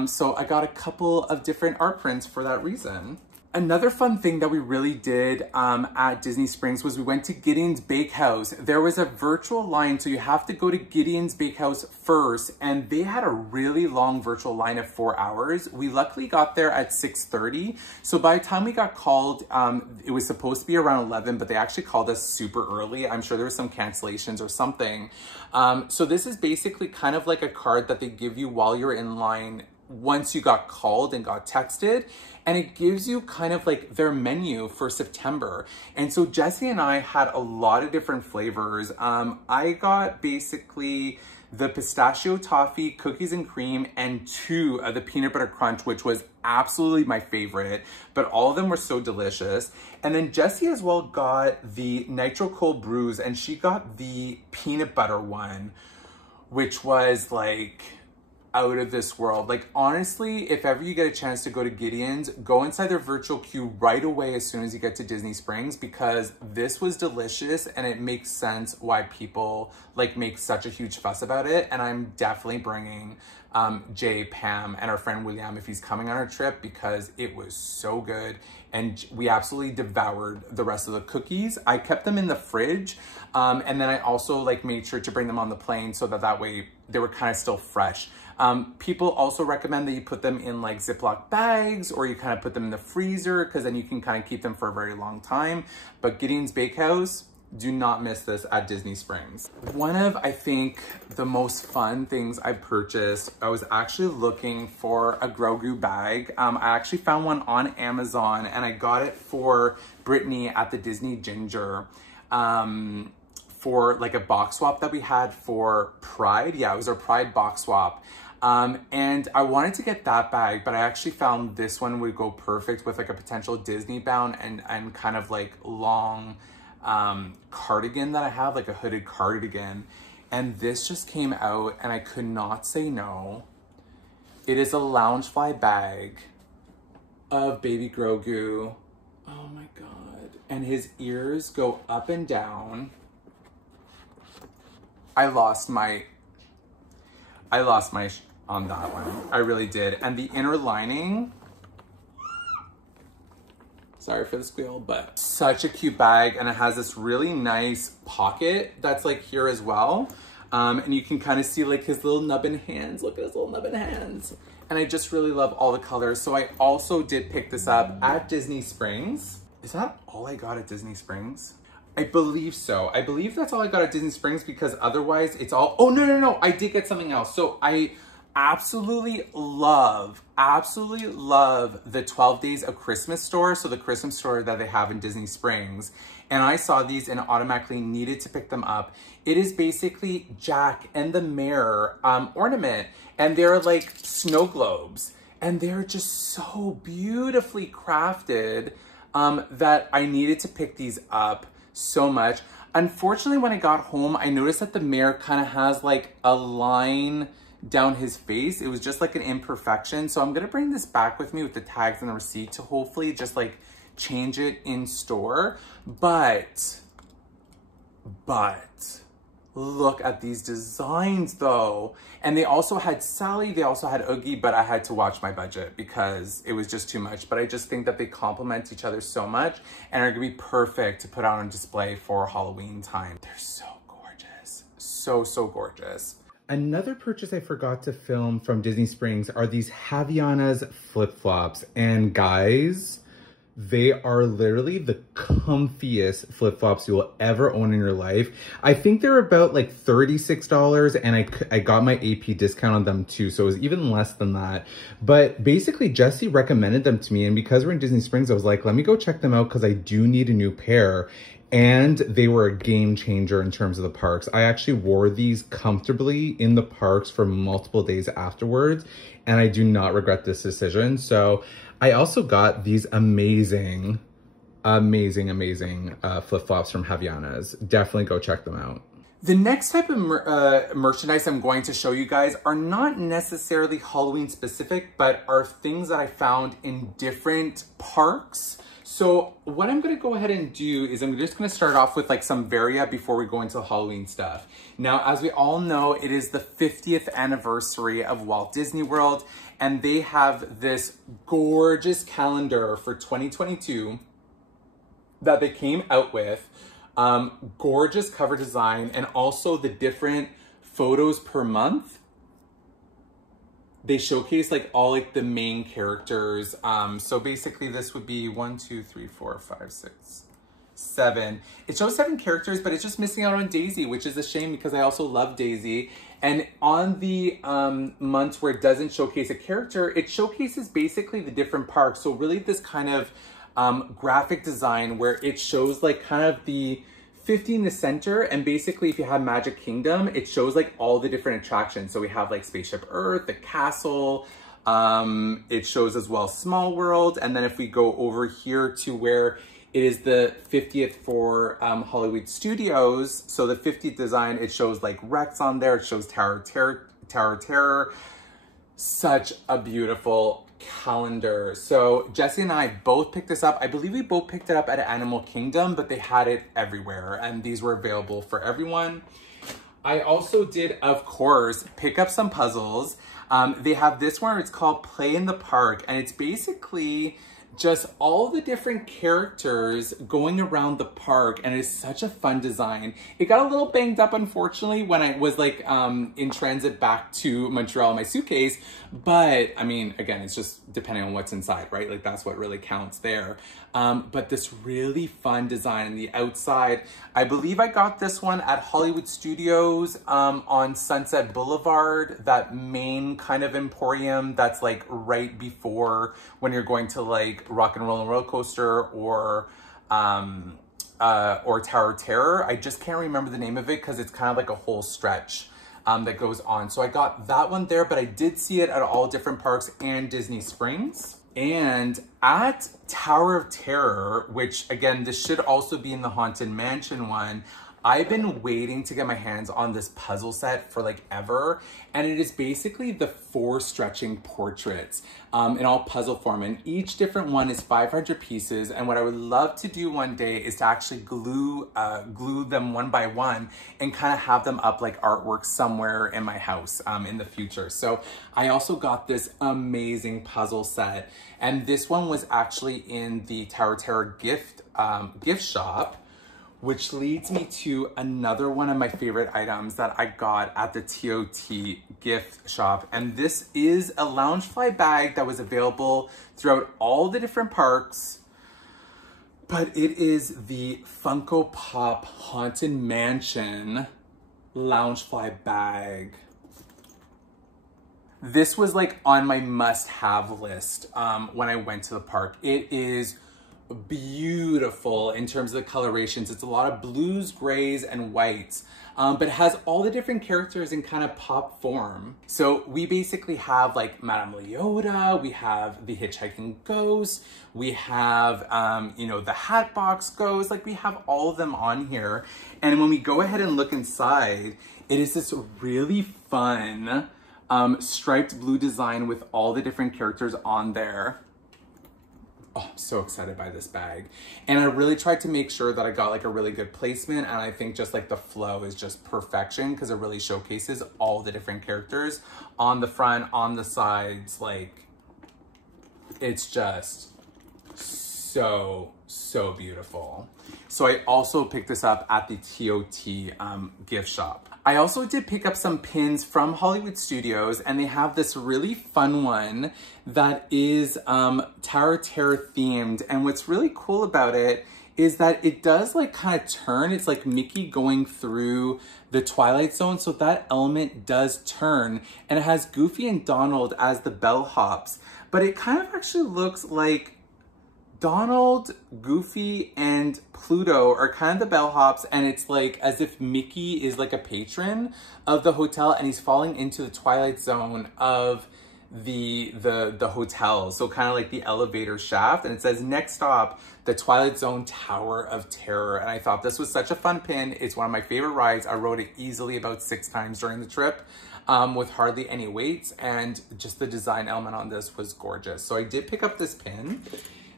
So I got a couple of different art prints for that reason. Another fun thing that we really did at Disney Springs was we went to Gideon's Bakehouse. There was a virtual line, so you have to go to Gideon's Bakehouse first, and they had a really long virtual line of 4 hours. We luckily got there at 6:30, so by the time we got called, it was supposed to be around 11, but they actually called us super early. I'm sure there was some cancellations or something. So this is basically kind of like a card that they give you while you're in line once you got called and got texted, and it gives you kind of like their menu for September. And so Jesse and I had a lot of different flavors. I got basically the pistachio toffee, cookies and cream, and 2 of the peanut butter crunch, which was absolutely my favorite, but all of them were so delicious. And then Jessie as well got the nitro cold brews, and she got the peanut butter one, which was like out of this world. Like honestly, if ever you get a chance to go to Gideon's, go inside their virtual queue right away as soon as you get to Disney Springs, because this was delicious and it makes sense why people like make such a huge fuss about it. And I'm definitely bringing Jay, Pam, and our friend William if he's coming on our trip, because it was so good. And we absolutely devoured the rest of the cookies. I kept them in the fridge. And then I also like made sure to bring them on the plane so that way they were kind of still fresh. People also recommend that you put them in like Ziploc bags, or you kind of put them in the freezer, because then you can kind of keep them for a very long time. But Gideon's Bakehouse, do not miss this at Disney Springs. One of, I think, the most fun things I purchased, I was actually looking for a Grogu bag. I actually found one on Amazon, and I got it for Brittany at the Disney Ginger for like a box swap that we had for Pride. Yeah, it was our Pride box swap. And I wanted to get that bag, but I actually found this one would go perfect with like a potential Disney bound and kind of like long cardigan that I have, like a hooded cardigan. And this just came out and I could not say no. It is a Loungefly bag of baby Grogu. Oh my God. And his ears go up and down. I lost my on that one. I really did. And the inner lining, sorry for the squeal, but such a cute bag. And it has this really nice pocket that's like here as well. And you can kind of see like his little nubbin hands. Look at his little nubbin hands. And I just really love all the colors. So I also did pick this up at Disney Springs. Is that all I got at Disney Springs? I believe so. I believe that's all I got at Disney Springs, because otherwise it's all, oh no, I did get something else. So I absolutely love the 12 Days of Christmas store. So the Christmas store that they have in Disney Springs. And I saw these and automatically needed to pick them up. It is basically Jack and the Mayor ornament. And they're like snow globes. And they're just so beautifully crafted that I needed to pick these up so much. Unfortunately, when I got home, I noticed that the Mayor kind of has like a line down his face. It was just like an imperfection. So I'm gonna bring this back with me with the tags and the receipt to hopefully just like change it in store. But look at these designs though. And they also had Sally, they also had Oogie, but I had to watch my budget because it was just too much. But I just think that they complement each other so much and are gonna be perfect to put out on display for Halloween time. They're so gorgeous, so gorgeous. Another purchase I forgot to film from Disney Springs are these Havaianas flip-flops. And guys, They are literally the comfiest flip-flops you will ever own in your life. I think they're about like $36 and I got my AP discount on them too. So it was even less than that. But basically Jesse recommended them to me, and because we're in Disney Springs, I was like, let me go check them out because I do need a new pair. And they were a game changer in terms of the parks. I actually wore these comfortably in the parks for multiple days afterwards, and I do not regret this decision. So I also got these amazing flip-flops from Havaianas. Definitely go check them out. The next type of merchandise I'm going to show you guys are not necessarily Halloween specific, but are things that I found in different parks. So what I'm gonna go ahead and do is I'm just gonna start off with like some Varia before we go into Halloween stuff. Now, as we all know, it is the 50th anniversary of Walt Disney World, and they have this gorgeous calendar for 2022 that they came out with. Gorgeous cover design, and also the different photos per month. They showcase like all like the main characters. So basically this would be 1, 2, 3, 4, 5, 6, 7. It shows 7 characters, but it's just missing out on Daisy, which is a shame because I also love Daisy. And on the months where it doesn't showcase a character, it showcases basically the different parks. So really this kind of graphic design where it shows like kind of the 50 in the center, and basically if you have Magic Kingdom, it shows like all the different attractions. So we have like Spaceship Earth, the castle, it shows as well Small World, and then if we go over here to where it is the 50th for Hollywood Studios, so the 50th design, it shows like Rex on there, it shows Tower of Terror. Such a beautiful calendar. So Jesse and I both picked this up. I believe we both picked it up at Animal Kingdom, but they had it everywhere and these were available for everyone. I also did, of course, pick up some puzzles. They have this one, it's called Play in the Park, and it's basically just all the different characters going around the park, and it's such a fun design. It got a little banged up, unfortunately, when I was like in transit back to Montreal in my suitcase, but I mean, again, it's just depending on what's inside, right? Like that's what really counts there. But this really fun design on the outside. I believe I got this one at Hollywood Studios on Sunset Boulevard, that main kind of emporium that's like right before when you're going to like Rock and Roller Coaster or Tower of Terror. I just can't remember the name of it because it's kind of like a whole stretch that goes on. So I got that one there, but I did see it at all different parks and Disney Springs. And at Tower of Terror, which again, this should also be in the Haunted Mansion one, I've been waiting to get my hands on this puzzle set for like ever. And it is basically the 4 stretching portraits in all puzzle form. And each different one is 500 pieces. And what I would love to do one day is to actually glue them one by one and kind of have them up like artwork somewhere in my house in the future. So I also got this amazing puzzle set. And this one was actually in the Tower of Terror gift shop, which leads me to another one of my favorite items that I got at the TOT gift shop. And this is a Loungefly bag that was available throughout all the different parks, but it is the Funko Pop Haunted Mansion Loungefly bag. This was like on my must-have list when I went to the park. It is beautiful in terms of the colorations. It's a lot of blues, grays, and whites, but it has all the different characters in kind of pop form. So we basically have like Madame Leota, we have the Hitchhiking Ghost, we have, you know, the Hatbox Ghost, like we have all of them on here. And when we go ahead and look inside, it is this really fun striped blue design with all the different characters on there. Oh, I'm so excited by this bag. And I really tried to make sure that I got like a really good placement, and I think just like the flow is just perfection because it really showcases all the different characters on the front, on the sides. Like, it's just so beautiful. So I also picked this up at the TOT gift shop. I also did pick up some pins from Hollywood Studios, and they have this really fun one that is Tower Terror themed. And what's really cool about it is that it does like kind of turn. It's like Mickey going through the Twilight Zone, so that element does turn, and it has Goofy and Donald as the bellhops, but it kind of actually looks like Donald, Goofy, and Pluto are kind of the bellhops, and it's like as if Mickey is like a patron of the hotel, and he's falling into the Twilight Zone of the hotel. So kind of like the elevator shaft, and it says next stop, the Twilight Zone Tower of Terror. And I thought this was such a fun pin. It's one of my favorite rides. I rode it easily about 6 times during the trip. With hardly any weights, and just the design element on this was gorgeous. So I did pick up this pin.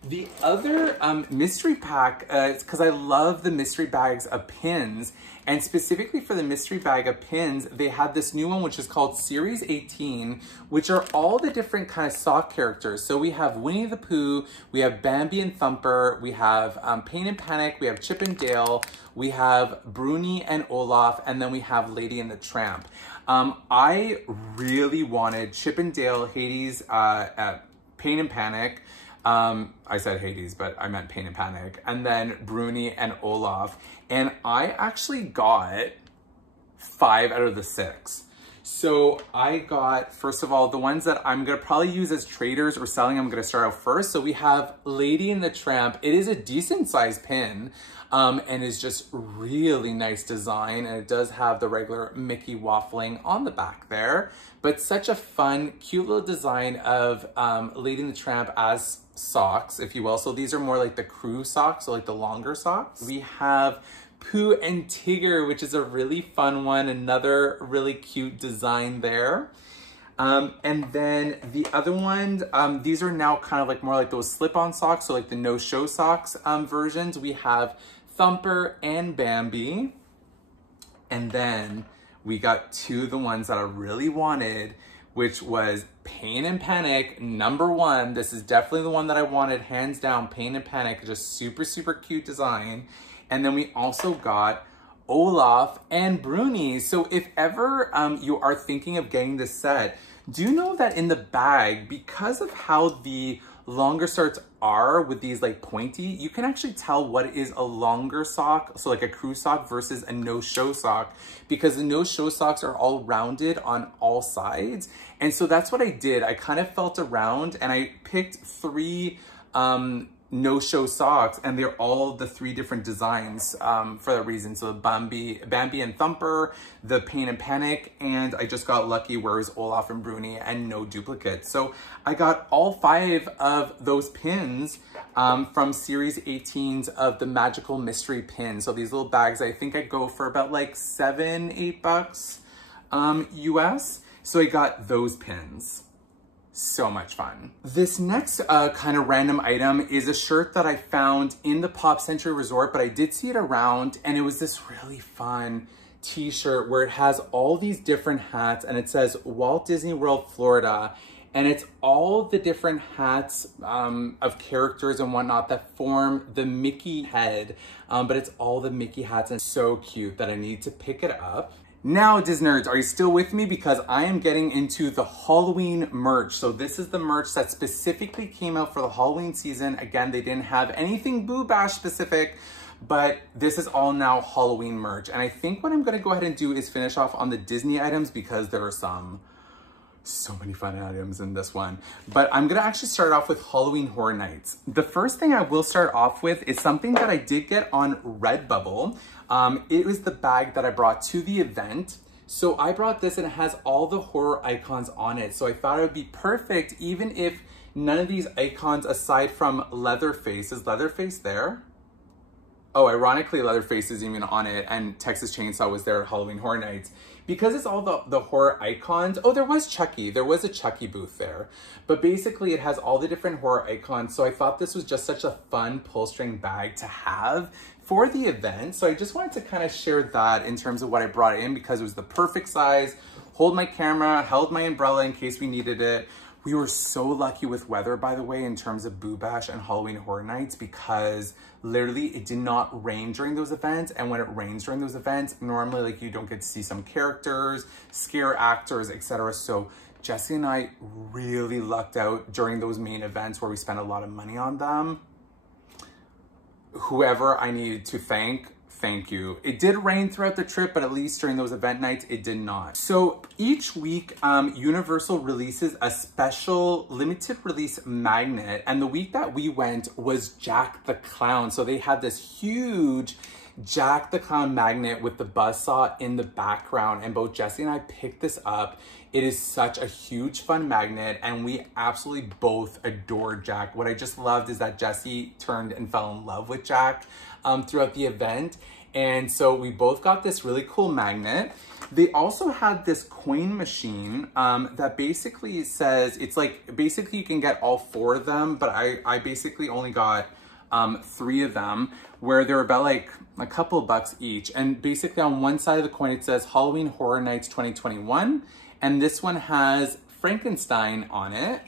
The other mystery pack, it's because I love the mystery bags of pins, and specifically for the mystery bag of pins, they had this new one which is called Series 18, which are all the different kind of sock characters. So we have Winnie the Pooh, we have Bambi and Thumper, we have Pain and Panic, we have Chip and Dale, we have Bruni and Olaf, and then we have Lady and the Tramp. I really wanted Chip and Dale, Hades, Pain and Panic. I said Hades, but I meant Pain and Panic. And then Bruni and Olaf. And I actually got 5 out of the 6. So I got, first of all, the ones that I'm going to probably use as traders or selling, I'm going to start out first. So we have Lady and the Tramp. It is a decent sized pin. And is just really nice design, and it does have the regular Mickey waffling on the back there, but such a fun, cute little design of Lady and the Tramp as socks, if you will. So these are more like the crew socks, so like the longer socks. We have Pooh and Tigger, which is a really fun one, another really cute design there. And then the other ones, these are now kind of like more like those slip-on socks, so like the no-show socks versions. We have Thumper and Bambi. And then we got 2 of the ones that I really wanted, which was Pain and Panic, #1. This is definitely the one that I wanted, hands down, Pain and Panic, just super, super cute design. And then we also got Olaf and Bruni. So if ever you are thinking of getting this set, do know that in the bag, because of how the longer skirts are with these like pointy, you can actually tell what is a longer sock, so like a crew sock versus a no-show sock, because the no-show socks are all rounded on all sides. And so that's what I did. I kind of felt around and I picked 3 no-show socks, and they're all the 3 different designs for that reason. So Bambi and Thumper, the Pain and Panic, and I just got lucky where it was Olaf and Bruni and no duplicates. So I got all 5 of those pins from Series 18s of the Magical Mystery Pin. So these little bags, I think I go for about like $7-8 US. So I got those pins. So much fun. This next kind of random item is a shirt that I found in the Pop Century Resort, but I did see it around, and it was this really fun t-shirt where it has all these different hats, and it says Walt Disney World, Florida, and it's all the different hats of characters and whatnot that form the Mickey head, but it's all the Mickey hats, and it's so cute that I need to pick it up. Now, Disnerds, are you still with me? Because I am getting into the Halloween merch. So this is the merch that specifically came out for the Halloween season. Again, they didn't have anything Boo Bash specific, but this is all now Halloween merch. And I think what I'm gonna go ahead and do is finish off on the Disney items, because there are so many fun items in this one. But I'm gonna actually start off with Halloween Horror Nights. The first thing I will start off with is something that I did get on Redbubble. It was the bag that I brought to the event. So I brought this, and it has all the horror icons on it. So I thought it would be perfect, even if none of these icons, aside from Leatherface, is Leatherface there? Oh, ironically, Leatherface is even on it, and Texas Chainsaw was there at Halloween Horror Nights. Because it's all the horror icons. Oh, there was Chucky. There was a Chucky booth there. But basically, it has all the different horror icons. So I thought this was just such a fun pull string bag to have for the event. So I just wanted to kind of share that in terms of what I brought in, because it was the perfect size. Hold my camera, held my umbrella in case we needed it. We were so lucky with weather, by the way, in terms of Boo Bash and Halloween Horror Nights, because literally it did not rain during those events. And when it rains during those events, normally like you don't get to see some characters, scare actors, etc. So Jesse and I really lucked out during those main events where we spent a lot of money on them. Whoever I needed to thank you. It did rain throughout the trip, but at least during those event nights, it did not. So each week, Universal releases a special limited release magnet. And the week that we went was Jack the Clown. So they had this huge Jack the Clown magnet with the buzzsaw in the background. And both Jesse and I picked this up. It is such a huge fun magnet, and we absolutely both adored Jack. What I just loved is that Jesse turned and fell in love with Jack throughout the event. And so we both got this really cool magnet. They also had this coin machine that basically says, it's like, basically you can get all 4 of them, but I basically only got 3 of them, where they're about like a couple bucks each. And basically on one side of the coin, it says Halloween Horror Nights 2021. And this one has Frankenstein on it.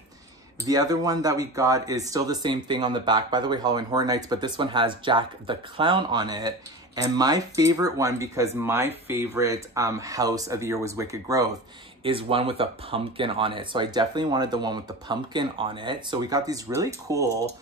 The other one that we got is still the same thing on the back, by the way, Halloween Horror Nights, but this one has Jack the Clown on it. And my favorite one, because my favorite house of the year was Wicked Growth, is one with a pumpkin on it. So I definitely wanted the one with the pumpkin on it. So we got these really cool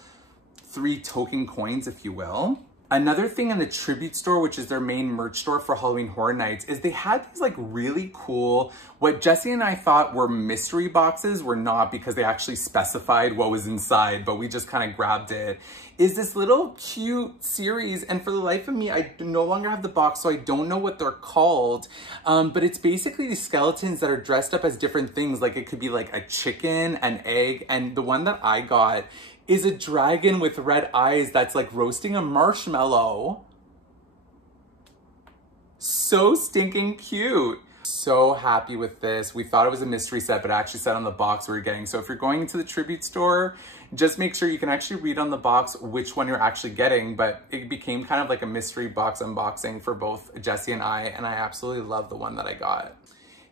3 token coins, if you will. Another thing in the Tribute store, which is their main merch store for Halloween Horror Nights, is they had these like really cool, what Jesse and I thought were mystery boxes were not, because they actually specified what was inside, but we just kind of grabbed it, is this little cute series. And for the life of me, I no longer have the box, so I don't know what they're called. But it's basically these skeletons that are dressed up as different things. Like it could be like a chicken, an egg, and the one that I got is a dragon with red eyes that's like roasting a marshmallow. So stinking cute. So happy with this. We thought it was a mystery set, but it actually said on the box we were getting. So if you're going to the Tribute store, just make sure you can actually read on the box which one you're actually getting. But it became kind of like a mystery box unboxing for both Jesse and I absolutely love the one that I got.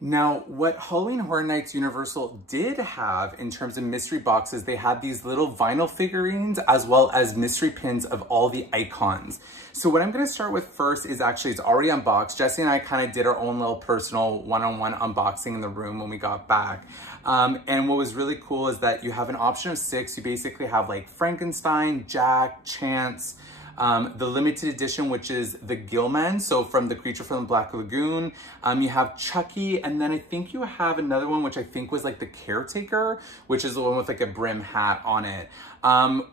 Now, what Halloween Horror Nights Universal did have in terms of mystery boxes, they had these little vinyl figurines as well as mystery pins of all the icons. So what I'm gonna start with first is actually, it's already unboxed. Jesse and I kind of did our own little personal one-on-one unboxing in the room when we got back. And what was really cool is that you have an option of 6. You basically have like Frankenstein, Jack, Chance, the limited edition, which is the Gillman, so from the Creature from the Black Lagoon. You have Chucky, and then I think you have another one, which I think was like the Caretaker, which is the one with like a brim hat on it.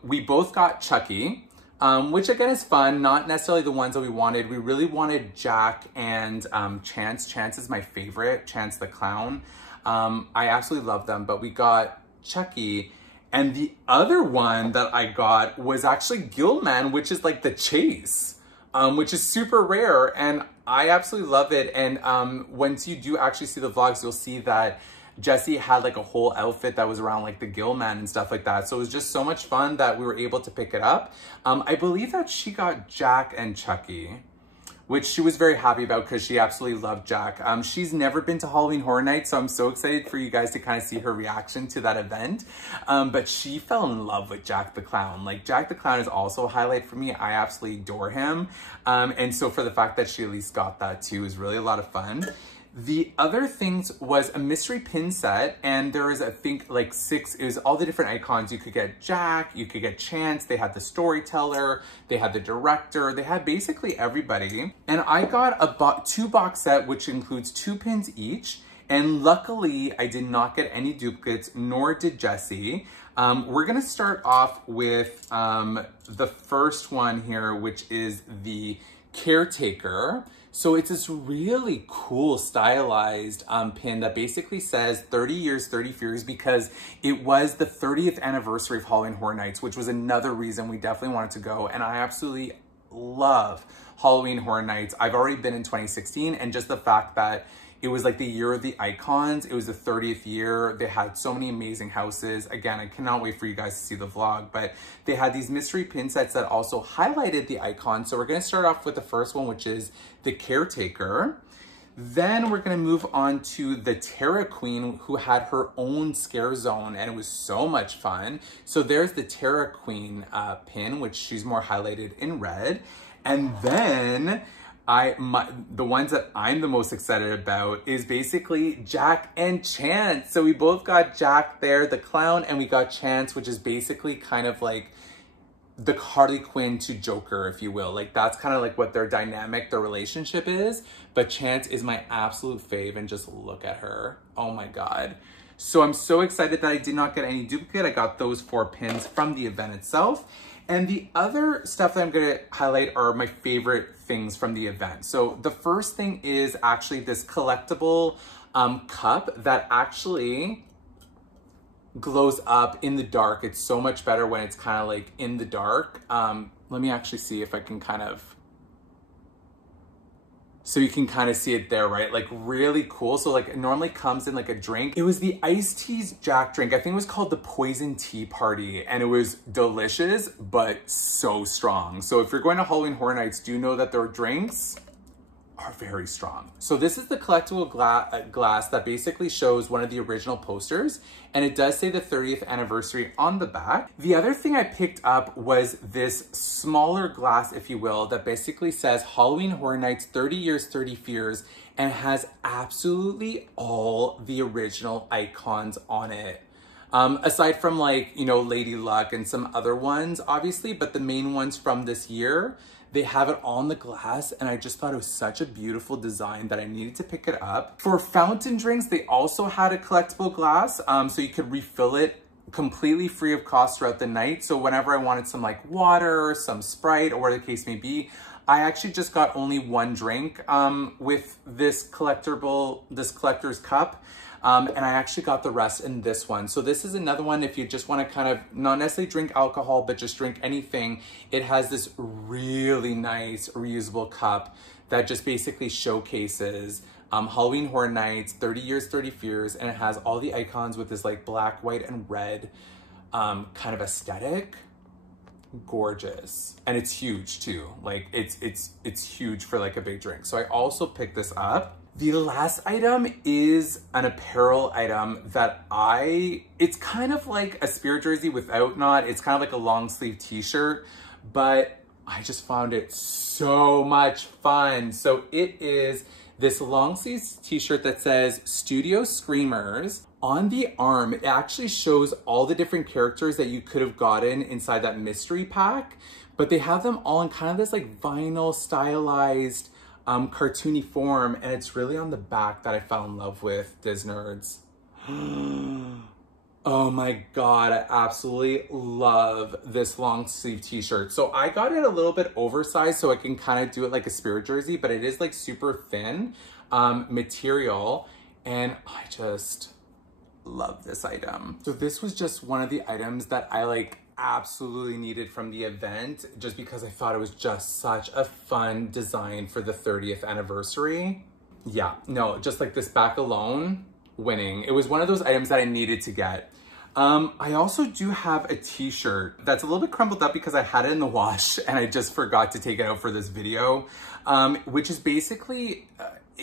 We both got Chucky, which again is fun, not necessarily the ones that we wanted. We really wanted Jack and Chance. Chance is my favorite, Chance the Clown. I absolutely love them, but we got Chucky. And the other one that I got was actually Gillman, which is like the chase, which is super rare. And I absolutely love it. And once you do actually see the vlogs, you'll see that Jesse had like a whole outfit that was around like the Gillman and stuff like that. So it was just so much fun that we were able to pick it up. I believe that she got Jack and Chucky, which she was very happy about because she absolutely loved Jack. She's never been to Halloween Horror Nights, so I'm so excited for you guys to kind of see her reaction to that event. But she fell in love with Jack the Clown. Like, Jack the Clown is also a highlight for me. I absolutely adore him. And so for the fact that she at least got that too is really a lot of fun. The other things was a mystery pin set, and there was, I think, like 6, it was all the different icons. You could get Jack, you could get Chance, they had the storyteller, they had the director, they had basically everybody. And I got a 2 box set, which includes 2 pins each. And luckily, I did not get any duplicates, nor did Jesse. We're gonna start off with the first one here, which is the Caretaker. So it's this really cool stylized pin that basically says 30 years, 30 fears, because it was the 30th anniversary of Halloween Horror Nights, which was another reason we definitely wanted to go. And I absolutely love Halloween Horror Nights. I've already been in 2016, and just the fact that it was like the year of the icons. It was the 30th year. They had so many amazing houses. Again, I cannot wait for you guys to see the vlog, but they had these mystery pin sets that also highlighted the icons. So we're gonna start off with the first one, which is the Caretaker. Then we're gonna move on to the Terra Queen, who had her own scare zone, and it was so much fun. So there's the Terra Queen pin, which she's more highlighted in red. And then the ones that I'm the most excited about is basically Jack and Chance. So we both got Jack there, the clown, and we got Chance, which is basically kind of like the Harley Quinn to Joker, if you will. Like that's kind of like what their dynamic, their relationship is. But Chance is my absolute fave, and just look at her. Oh my God. So I'm so excited that I did not get any duplicate. I got those 4 pins from the event itself. And the other stuff that I'm gonna highlight are my favorite things from the event. So the first thing is actually this collectible cup that actually glows up in the dark. It's so much better when it's kind of like in the dark. Let me actually see if I can kind of, so you can kind of see it there, right? Like really cool. So like it normally comes in like a drink. It was the iced tea's Jack drink. I think it was called the Poison Tea Party, and it was delicious, but so strong. So if you're going to Halloween Horror Nights, do know that their drinks are very strong. So this is the collectible glass that basically shows one of the original posters, and it does say the 30th anniversary on the back. The other thing I picked up was this smaller glass, if you will, that basically says Halloween Horror Nights 30 Years, 30 Fears, and has absolutely all the original icons on it. Aside from like, you know, Lady Luck and some other ones, obviously, but the main ones from this year, they have it on the glass, and I just thought it was such a beautiful design that I needed to pick it up. For fountain drinks, they also had a collectible glass, so you could refill it completely free of cost throughout the night. So whenever I wanted some like water, some Sprite, or whatever the case may be, I actually just got only 1 drink with this collector's cup. And I actually got the rest in this one. So this is another one if you just want to kind of not necessarily drink alcohol, but just drink anything. It has this really nice reusable cup that just basically showcases Halloween Horror Nights, 30 Years, 30 Fears, and it has all the icons with this like black, white, and red kind of aesthetic. Gorgeous. And it's huge too. Like it's huge for like a big drink. So I also picked this up. The last item is an apparel item that it's kind of like a spirit jersey without knot. It's kind of like a long sleeve t-shirt, but I just found it so much fun. So it is this long sleeve t-shirt that says Studio Screamers. On the arm, it actually shows all the different characters that you could have gotten inside that mystery pack, but they have them all in kind of this like vinyl stylized cartoony form, and it's really on the back that I fell in love with Disnerds. Oh my God, I absolutely love this long sleeve t-shirt. So I got it a little bit oversized so I can kind of do it like a spirit jersey, but it is like super thin material, and I just love this item. So this was just one of the items that I like absolutely needed from the event, just because I thought it was just such a fun design for the 30th anniversary. Yeah, no, just like this back alone, winning. It was one of those items that I needed to get. I also do have a t-shirt that's a little bit crumpled up because I had it in the wash and I just forgot to take it out for this video, which is basically,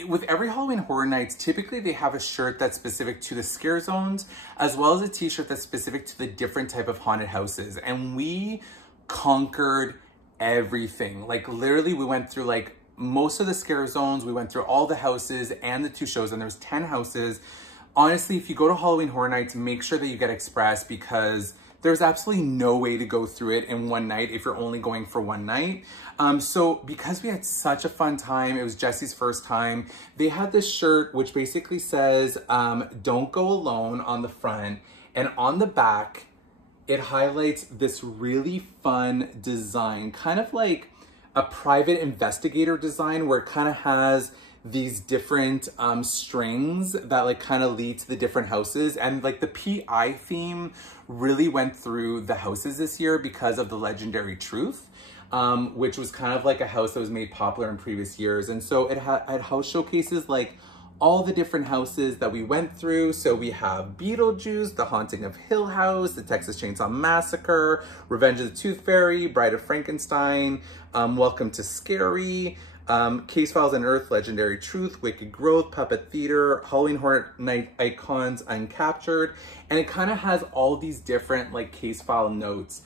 with every Halloween Horror Nights, typically they have a shirt that's specific to the scare zones, as well as a t-shirt that's specific to the different type of haunted houses. And we conquered everything. Like literally we went through like most of the scare zones. We went through all the houses and the 2 shows, and there's 10 houses. Honestly, if you go to Halloween Horror Nights, make sure that you get Express, because there's absolutely no way to go through it in one night if you're only going for one night. So because we had such a fun time, it was Jesse's first time, they had this shirt which basically says, don't go alone on the front. And on the back, it highlights this really fun design, kind of like a private investigator design, where it kind of has these different strings that like kind of lead to the different houses. And like the PI theme really went through the houses this year because of the Legendary Truth, which was kind of like a house that was made popular in previous years. And so it had house showcases like all the different houses that we went through. So we have Beetlejuice, The Haunting of Hill House, The Texas Chainsaw Massacre, Revenge of the Tooth Fairy, Bride of Frankenstein, Welcome to Scary, Case Files Unearthed, Legendary Truth, Wicked Growth, Puppet Theater, Halloween Horror Night Icons Uncaptured, and it kind of has all these different like case file notes,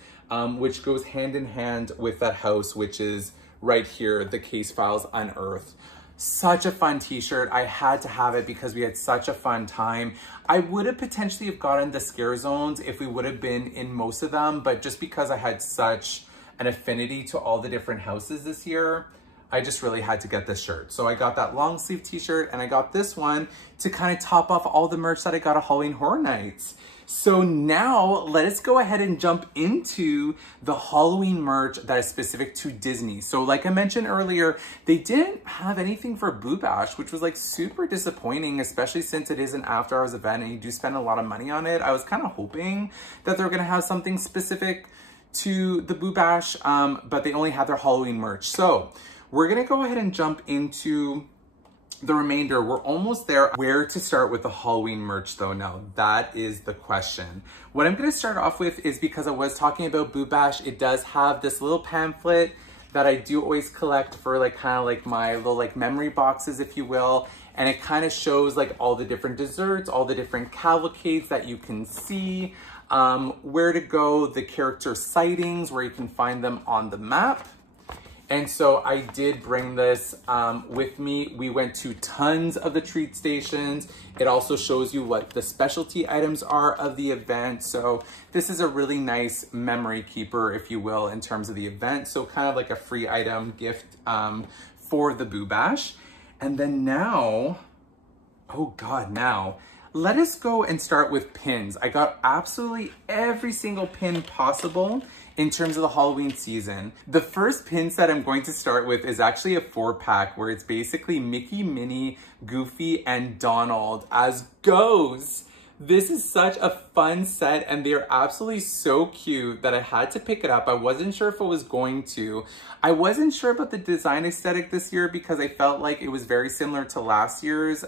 which goes hand in hand with that house, which is right here, the Case Files Unearthed. Such a fun t-shirt. I had to have it because we had such a fun time. I would have potentially have gotten the scare zones if we would have been in most of them, but just because I had such an affinity to all the different houses this year, I just really had to get this shirt. So I got that long sleeve t-shirt and I got this one to kind of top off all the merch that I got at Halloween Horror Nights. So now let us go ahead and jump into the Halloween merch that is specific to Disney. So like I mentioned earlier, they didn't have anything for Boo Bash, which was like super disappointing, especially since it is an after hours event and you do spend a lot of money on it. I was kind of hoping that they're gonna have something specific to the Boo Bash, but they only had their Halloween merch. So we're gonna go ahead and jump into the remainder. We're almost there. Where to start with the Halloween merch though now? That is the question. What I'm gonna start off with is, because I was talking about Boo Bash, it does have this little pamphlet that I do always collect for like kind of like my little like memory boxes, if you will. And it kind of shows like all the different desserts, all the different cavalcades that you can see, where to go, the character sightings, where you can find them on the map. And so I did bring this with me. We went to tons of the treat stations. It also shows you what the specialty items are of the event. So this is a really nice memory keeper, if you will, in terms of the event. So kind of like a free item gift for the Boo Bash. And then now, oh God, now, let us go and start with pins. I got absolutely every single pin possible in terms of the Halloween season. The first pin set I'm going to start with is actually a 4-pack where it's basically Mickey, Minnie, Goofy, and Donald as ghosts. This is such a fun set and they're absolutely so cute that I had to pick it up. I wasn't sure if I was going to. I wasn't sure about the design aesthetic this year because I felt like it was very similar to last year's,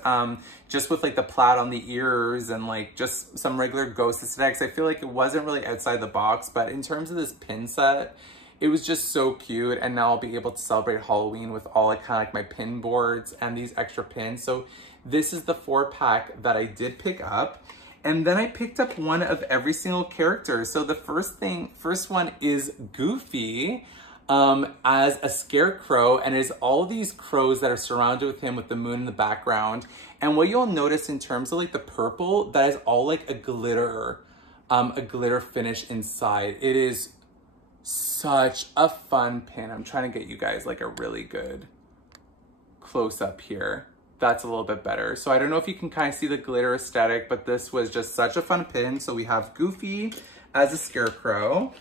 just with like the plaid on the ears and like just some regular ghost aesthetics. I feel like it wasn't really outside the box, but in terms of this pin set, it was just so cute. And now I'll be able to celebrate Halloween with all like kind of like my pin boards and these extra pins. So this is the 4-pack that I did pick up. And then I picked up one of every single character. So the first one is Goofy as a scarecrow, and it is all these crows that are surrounded with him with the moon in the background. And what you'll notice in terms of like the purple, that is all like a glitter finish inside. It is such a fun pin. I'm trying to get you guys like a really good close up here. That's a little bit better. So I don't know if you can kind of see the glitter aesthetic, but this was just such a fun pin. So we have Goofy as a scarecrow.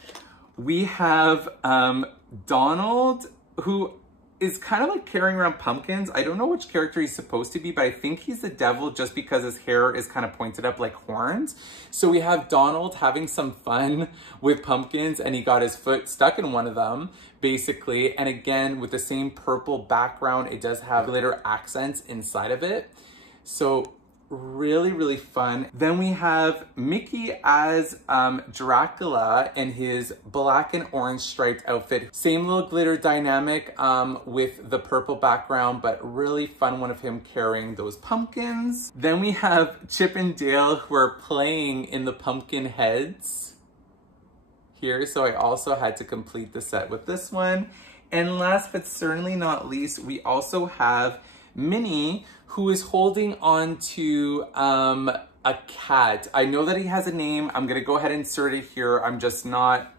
We have Donald, who is kind of like carrying around pumpkins. I don't know which character he's supposed to be, but I think he's the devil just because his hair is kind of pointed up like horns. So we have Donald having some fun with pumpkins and he got his foot stuck in one of them, basically. And again, with the same purple background, it does have glitter accents inside of it. So really, really fun. Then we have Mickey as Dracula in his black and orange striped outfit. Same little glitter dynamic with the purple background, but really fun one of him carrying those pumpkins. Then we have Chip and Dale who are playing in the pumpkin heads here. So I also had to complete the set with this one. And last but certainly not least, we also have Minnie, who is holding on to a cat. I know that he has a name. I'm gonna go ahead and insert it here. I'm just not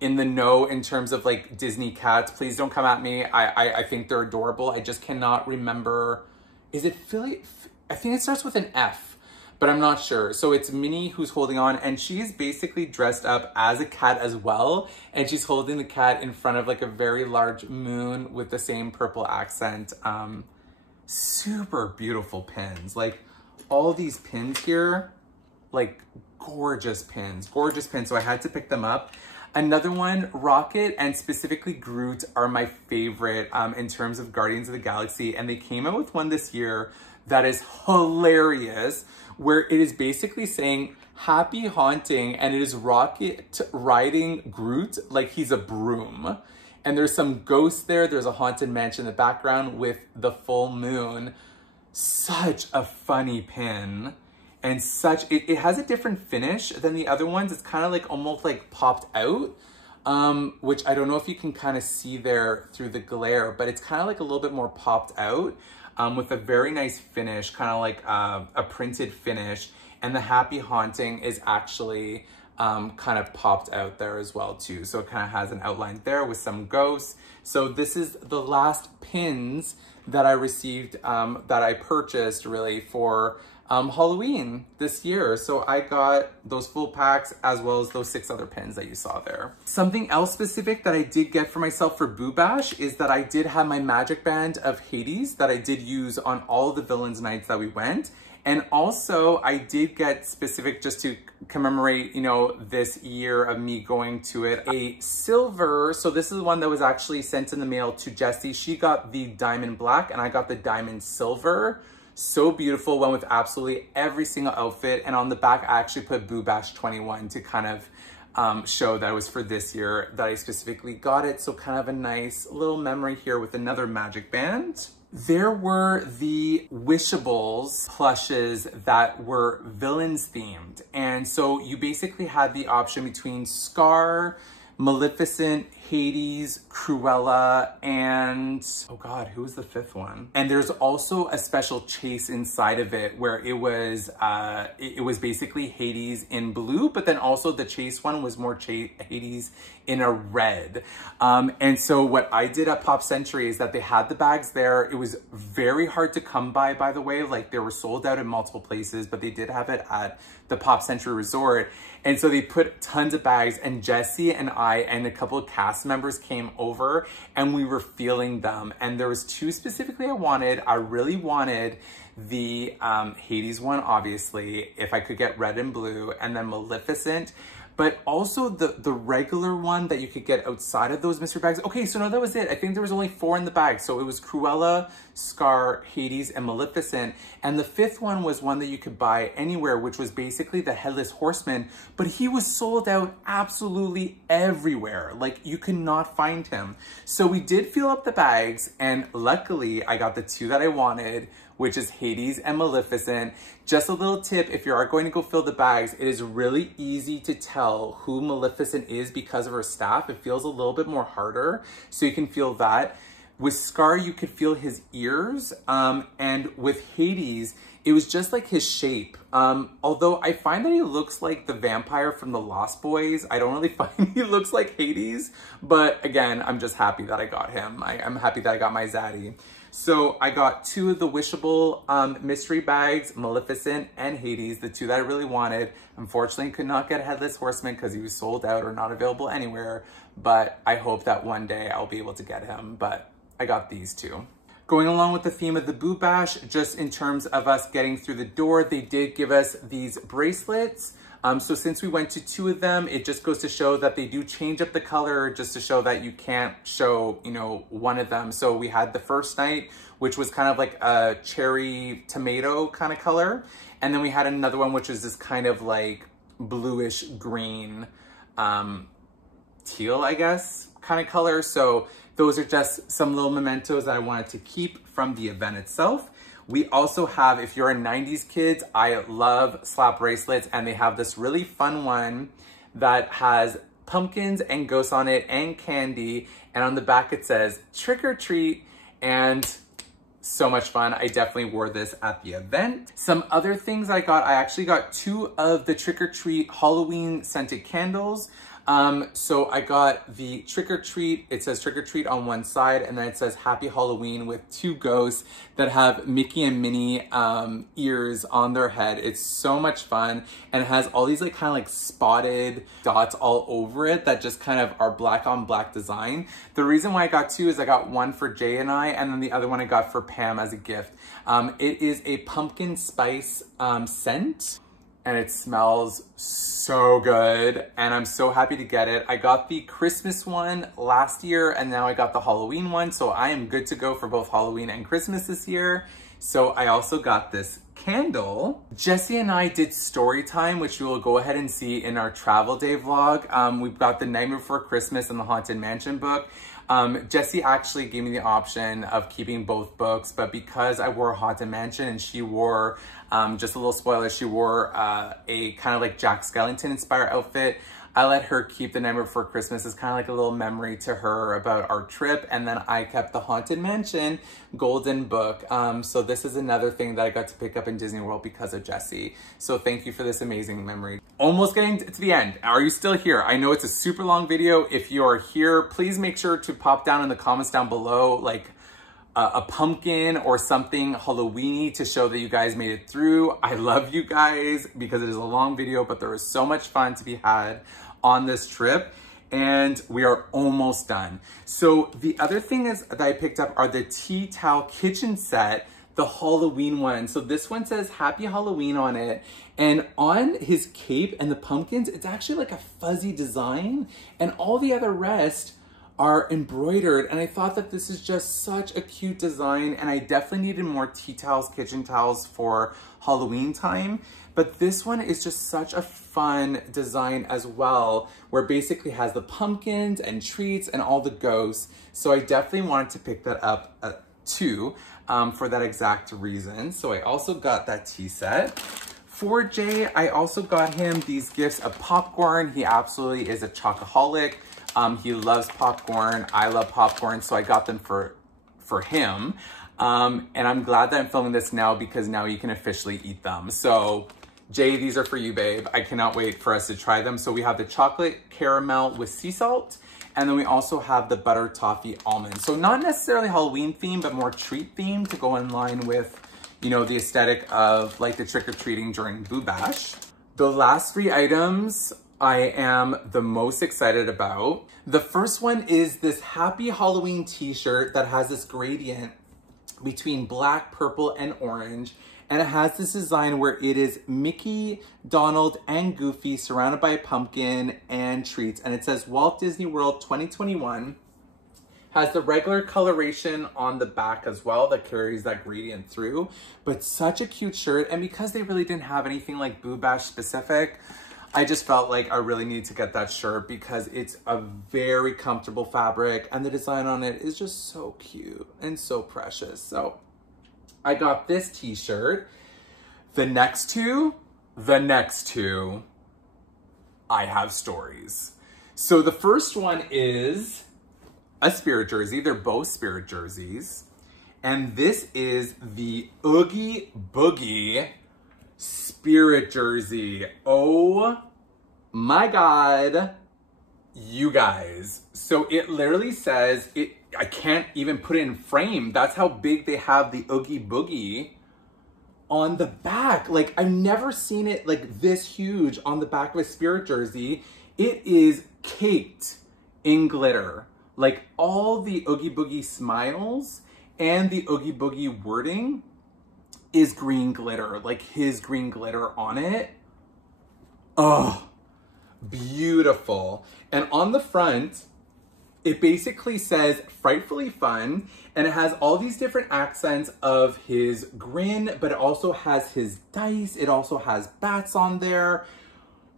in the know in terms of like Disney cats. Please don't come at me. I think they're adorable. I just cannot remember. Is it Philly? I think it starts with an F, but I'm not sure. So it's Minnie who's holding on, and she's basically dressed up as a cat as well. And she's holding the cat in front of like a very large moon with the same purple accent. Super beautiful pins. Like all these pins here, like gorgeous pins. So I had to pick them up. Another one, Rocket and specifically Groot are my favorite in terms of Guardians of the Galaxy. And they came out with one this year that is hilarious, where it is basically saying happy haunting, and it is Rocket riding Groot like he's a broom. And there's some ghosts there. There's a haunted mansion in the background with the full moon. Such a funny pin. And it has a different finish than the other ones. It's kind of like almost like popped out, which I don't know if you can kind of see there through the glare, but it's kind of like a little bit more popped out with a very nice finish, kind of like a printed finish. And the Happy Haunting is actually kind of popped out there as well too. So it kind of has an outline there with some ghosts. So this is the last pins that I received, that I purchased really for Halloween this year. So I got those full packs as well as those 6 other pins that you saw there. Something else specific that I did get for myself for Boo Bash is that I did have my magic band of Hades that I did use on all the villains nights that we went. And also I did get specific, just to commemorate, you know, this year of me going to it, a silver. So this is one that was actually sent in the mail to Jessie. She got the diamond black and I got the diamond silver. So beautiful, went with absolutely every single outfit. And on the back, I actually put Boo Bash 21 to kind of show that it was for this year that I specifically got it. So kind of a nice little memory here with another magic band. There were the Wishables plushes that were villains themed. And so you basically had the option between Scar, Maleficent, Hades, Cruella, and oh God, who was the 5th one? And there's also a special chase inside of it where it was basically Hades in blue, but then also the chase one was more Hades in a red. And so what I did at Pop Century is that they had the bags there. It was very hard to come by the way, like they were sold out in multiple places, but they did have it at the Pop Century Resort. And so they put tons of bags, and Jessie and I and a couple of cast members came over and we were feeling them. And there was 2 specifically I wanted. I really wanted the Hades one, obviously, if I could get red and blue, and then Maleficent. But also the regular one that you could get outside of those mystery bags. Okay, so no, that was it. I think there was only 4 in the bag. So it was Cruella, Scar, Hades, and Maleficent. And the 5th one was one that you could buy anywhere, which was basically the Headless Horseman. But he was sold out absolutely everywhere. Like, you could not find him. So we did fill up the bags, and luckily I got the 2 that I wanted, which is Hades and Maleficent. Just a little tip, if you are going to go fill the bags, it is really easy to tell who Maleficent is because of her staff. It feels a little bit more harder, so you can feel that. With Scar, you could feel his ears, and with Hades, it was just like his shape. Although I find that he looks like the vampire from the Lost Boys. I don't really find he looks like Hades, but again, I'm just happy that I got him. I'm happy that I got my Zaddy. So I got 2 of the Wishable mystery bags, Maleficent and Hades, the 2 that I really wanted. Unfortunately, could not get Headless Horseman because he was sold out or not available anywhere, but I hope that one day I'll be able to get him, but I got these 2. Going along with the theme of the Boo Bash, just in terms of us getting through the door, they did give us these bracelets. So since we went to 2 of them, it just goes to show that they do change up the color just to show that you can't show, you know, one of them. So we had the first night, which was kind of like a cherry tomato kind of color. And then we had another one, which was this kind of like bluish green, teal, I guess, kind of color. So those are just some little mementos that I wanted to keep from the event itself. We also have, if you're a 90s kids, I love slap bracelets, and they have this really fun one that has pumpkins and ghosts on it and candy. And on the back it says trick or treat, and so much fun. I definitely wore this at the event. Some other things I got, I actually got 2 of the trick or treat Halloween scented candles. So I got the trick or treat, it says trick or treat on one side, and then it says happy Halloween with 2 ghosts that have Mickey and Minnie ears on their head. It's so much fun, and it has all these like kind of like spotted dots all over it that just kind of are black on black design. The reason why I got 2 is I got one for Jay and I, and then the other one I got for Pam as a gift. It is a pumpkin spice scent, and it smells so good, and I'm so happy to get it. I got the Christmas one last year, and now I got the Halloween one, so I am good to go for both Halloween and Christmas this year. So I also got this candle. Jessie and I did story time, which you will go ahead and see in our travel day vlog. We've got the Nightmare Before Christmas and the Haunted Mansion book. Jessie actually gave me the option of keeping both books, but because I wore Haunted Mansion and she wore, just a little spoiler, she wore a kind of like Jack Skellington inspired outfit, I let her keep The Nightmare Before Christmas as kind of like a little memory to her about our trip. And then I kept the Haunted Mansion golden book. So this is another thing that I got to pick up in Disney World because of Jessie. So thank you for this amazing memory. Almost getting to the end. Are you still here? I know it's a super long video. If you are here, please make sure to pop down in the comments down below, like a pumpkin or something Halloween-y to show that you guys made it through. I love you guys because it is a long video, but there was so much fun to be had on this trip, and we are almost done. So the other thing is that I picked up are the tea towel kitchen set, the Halloween one. So this one says Happy Halloween on it, and on his cape and the pumpkins, it's actually like a fuzzy design, and all the other rest are embroidered. And I thought that this is just such a cute design, and I definitely needed more tea towels, kitchen towels for Halloween time. But this one is just such a fun design as well, where it basically has the pumpkins and treats and all the ghosts. So I definitely wanted to pick that up too, for that exact reason. So I also got that tea set. For Jay, I also got him these gifts of popcorn. He absolutely is a chocoholic. He loves popcorn. I love popcorn, so I got them for him. And I'm glad that I'm filming this now because now you can officially eat them. So Jay, these are for you, babe. I cannot wait for us to try them. So we have the chocolate caramel with sea salt, and then we also have the butter toffee almond. So not necessarily Halloween themed, but more treat themed to go in line with, you know, the aesthetic of like the trick-or-treating during Boo Bash. The last 3 items I am the most excited about. The first one is this Happy Halloween t-shirt that has this gradient between black, purple, and orange. And it has this design where it is Mickey, Donald, and Goofy surrounded by a pumpkin and treats. And it says Walt Disney World 2021. Has the regular coloration on the back as well that carries that gradient through. But such a cute shirt. And because they really didn't have anything like Boo Bash specific, I just felt like I really need to get that shirt because it's a very comfortable fabric and the design on it is just so cute and so precious. So I got this t-shirt. The next two, I have stories. So the first one is a spirit jersey. They're both spirit jerseys. And this is the Oogie Boogie spirit jersey. Oh my God, you guys. So it literally says, I can't even put it in frame. That's how big they have the Oogie Boogie on the back. Like, I've never seen it like this huge on the back of a spirit jersey. It is caked in glitter. Like, all the Oogie Boogie smiles and the Oogie Boogie wording is green glitter, like his green glitter on it. Oh, beautiful. And on the front, it basically says frightfully fun, and it has all these different accents of his grin, but it also has his dice. It also has bats on there.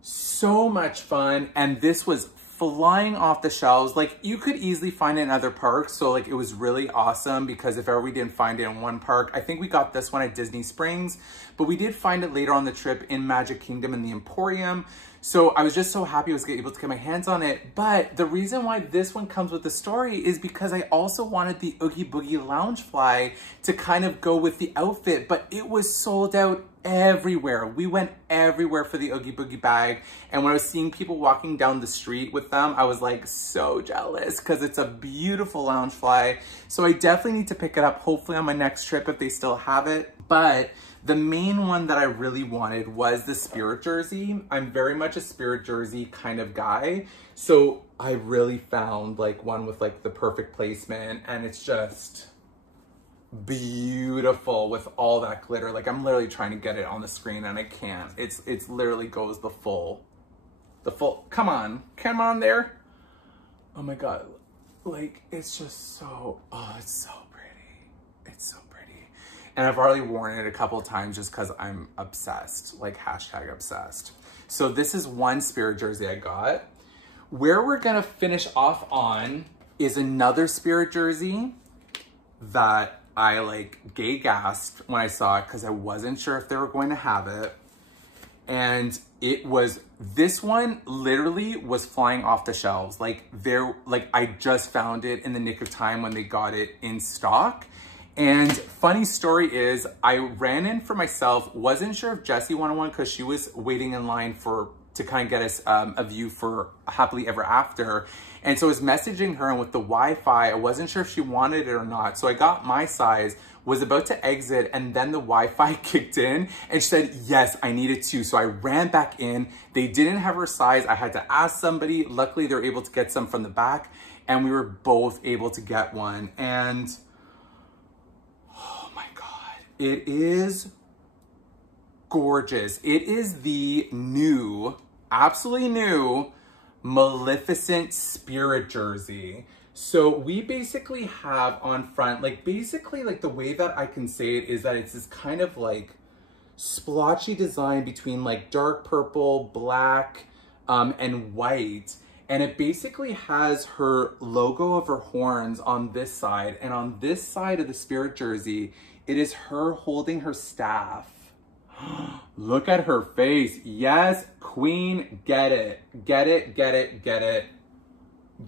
So much fun. And this was flying off the shelves. Like, you could easily find it in other parks. So like, it was really awesome because if ever we didn't find it in one park, I think we got this one at Disney Springs, but we did find it later on the trip in Magic Kingdom in the Emporium. So I was just so happy I was able to get my hands on it. But the reason why this one comes with the story is because I also wanted the Oogie Boogie Loungefly to kind of go with the outfit, but it was sold out everywhere. We went everywhere for the Oogie Boogie bag. And when I was seeing people walking down the street with them, I was like so jealous because it's a beautiful Loungefly. So I definitely need to pick it up, hopefully on my next trip if they still have it. But the main one that I really wanted was the spirit jersey. I'm very much a spirit jersey kind of guy. So I really found like one with like the perfect placement, and it's just beautiful with all that glitter. Like, I'm literally trying to get it on the screen and I can't. It's literally goes the full, come on there. Oh my God. Like, it's just so, oh, it's so pretty. It's so pretty. And I've already worn it a couple of times just because I'm obsessed, like hashtag obsessed. So this is one spirit jersey I got. Where we're gonna finish off on is another Spirit jersey that I like gay gasped when I saw it because I wasn't sure if they were going to have it. And it was, this one literally was flying off the shelves. Like I just found it in the nick of time when they got it in stock. And funny story is I ran in for myself, wasn't sure if Jessie wanted one because she was waiting in line to kind of get us a view for Happily Ever After. And so I was messaging her, and with the Wi-Fi, I wasn't sure if she wanted it or not. So I got my size, was about to exit, and then the Wi-Fi kicked in and she said, yes, I need it too. So I ran back in. They didn't have her size. I had to ask somebody. Luckily, they were able to get some from the back, and we were both able to get one. And oh my God, it is gorgeous. It is the new, absolutely new Maleficent Spirit jersey. So we basically have on front, like basically like the way that I can say it is that it's this kind of like splotchy design between like dark purple, black, and white. And it basically has her logo of her horns on this side. And on this side of the Spirit jersey, it is her holding her staff. Look at her face. Yes, queen, get it. Get it, get it, get it.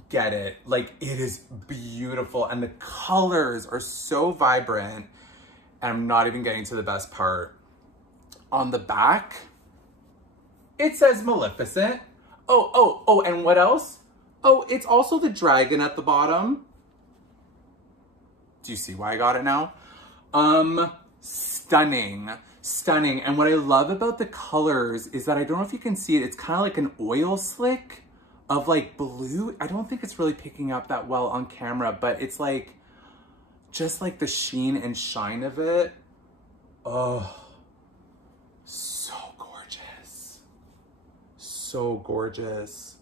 Get it. Like, it is beautiful. And the colors are so vibrant. And I'm not even getting to the best part. On the back, it says Maleficent. Oh, and what else? Oh, it's also the dragon at the bottom. Do you see why I got it now? Stunning. Stunning. And what I love about the colors is that I don't know if you can see it. It's kind of like an oil slick of like blue. I don't think it's really picking up that well on camera, but it's like, just like the sheen and shine of it. Oh, so gorgeous. So gorgeous.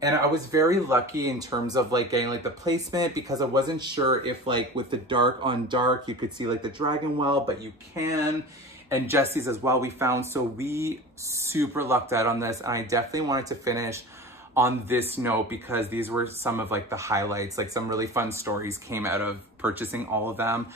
And I was very lucky in terms of like getting like the placement, because I wasn't sure if like with the dark on dark, you could see like the dragon well, but you can. And Jessie's as well we found. So we super lucked out on this. And I definitely wanted to finish on this note because these were some of like the highlights, like some really fun stories came out of purchasing all of them.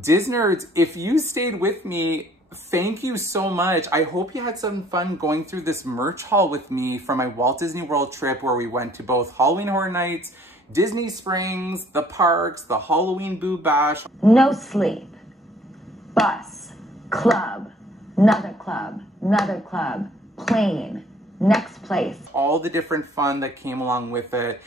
Disnerds, if you stayed with me, thank you so much. I hope you had some fun going through this merch haul with me from my Walt Disney World trip, where we went to both Halloween Horror Nights, Disney Springs, the parks, the Halloween Boo Bash. No sleep. Bus. Club. Another club. Another club. Plane. Next place. All the different fun that came along with it.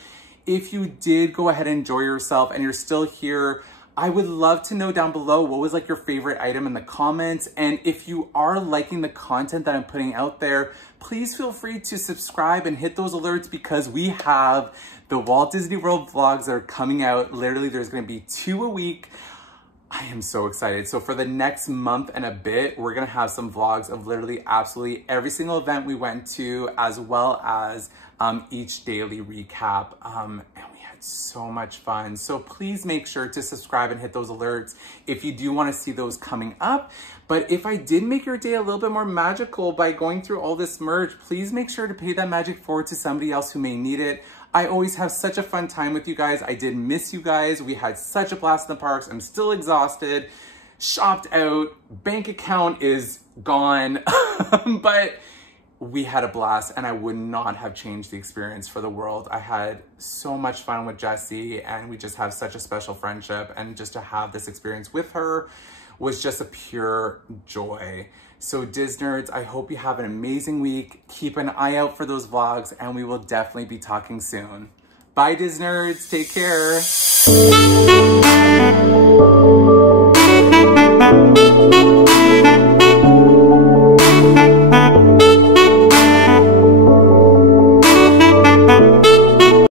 If you did go ahead and enjoy yourself and you're still here, I would love to know down below what was like your favorite item in the comments. And if you are liking the content that I'm putting out there, please feel free to subscribe and hit those alerts, because we have the Walt Disney World vlogs that are coming out. Literally, there's going to be 2 a week. I am so excited. So for the next month and a bit, we're going to have some vlogs of literally absolutely every single event we went to, as well as each daily recap. And we had so much fun. So please make sure to subscribe and hit those alerts if you do want to see those coming up. But if I did make your day a little bit more magical by going through all this merch, please make sure to pay that magic forward to somebody else who may need it. I always have such a fun time with you guys. I did miss you guys. We had such a blast in the parks. I'm still exhausted, shopped out, bank account is gone, but we had a blast, and I would not have changed the experience for the world. I had so much fun with Jessie, and we just have such a special friendship, and just to have this experience with her was just a pure joy. So Disnerds, I hope you have an amazing week. Keep an eye out for those vlogs, and we will definitely be talking soon. Bye, Disnerds. Take care.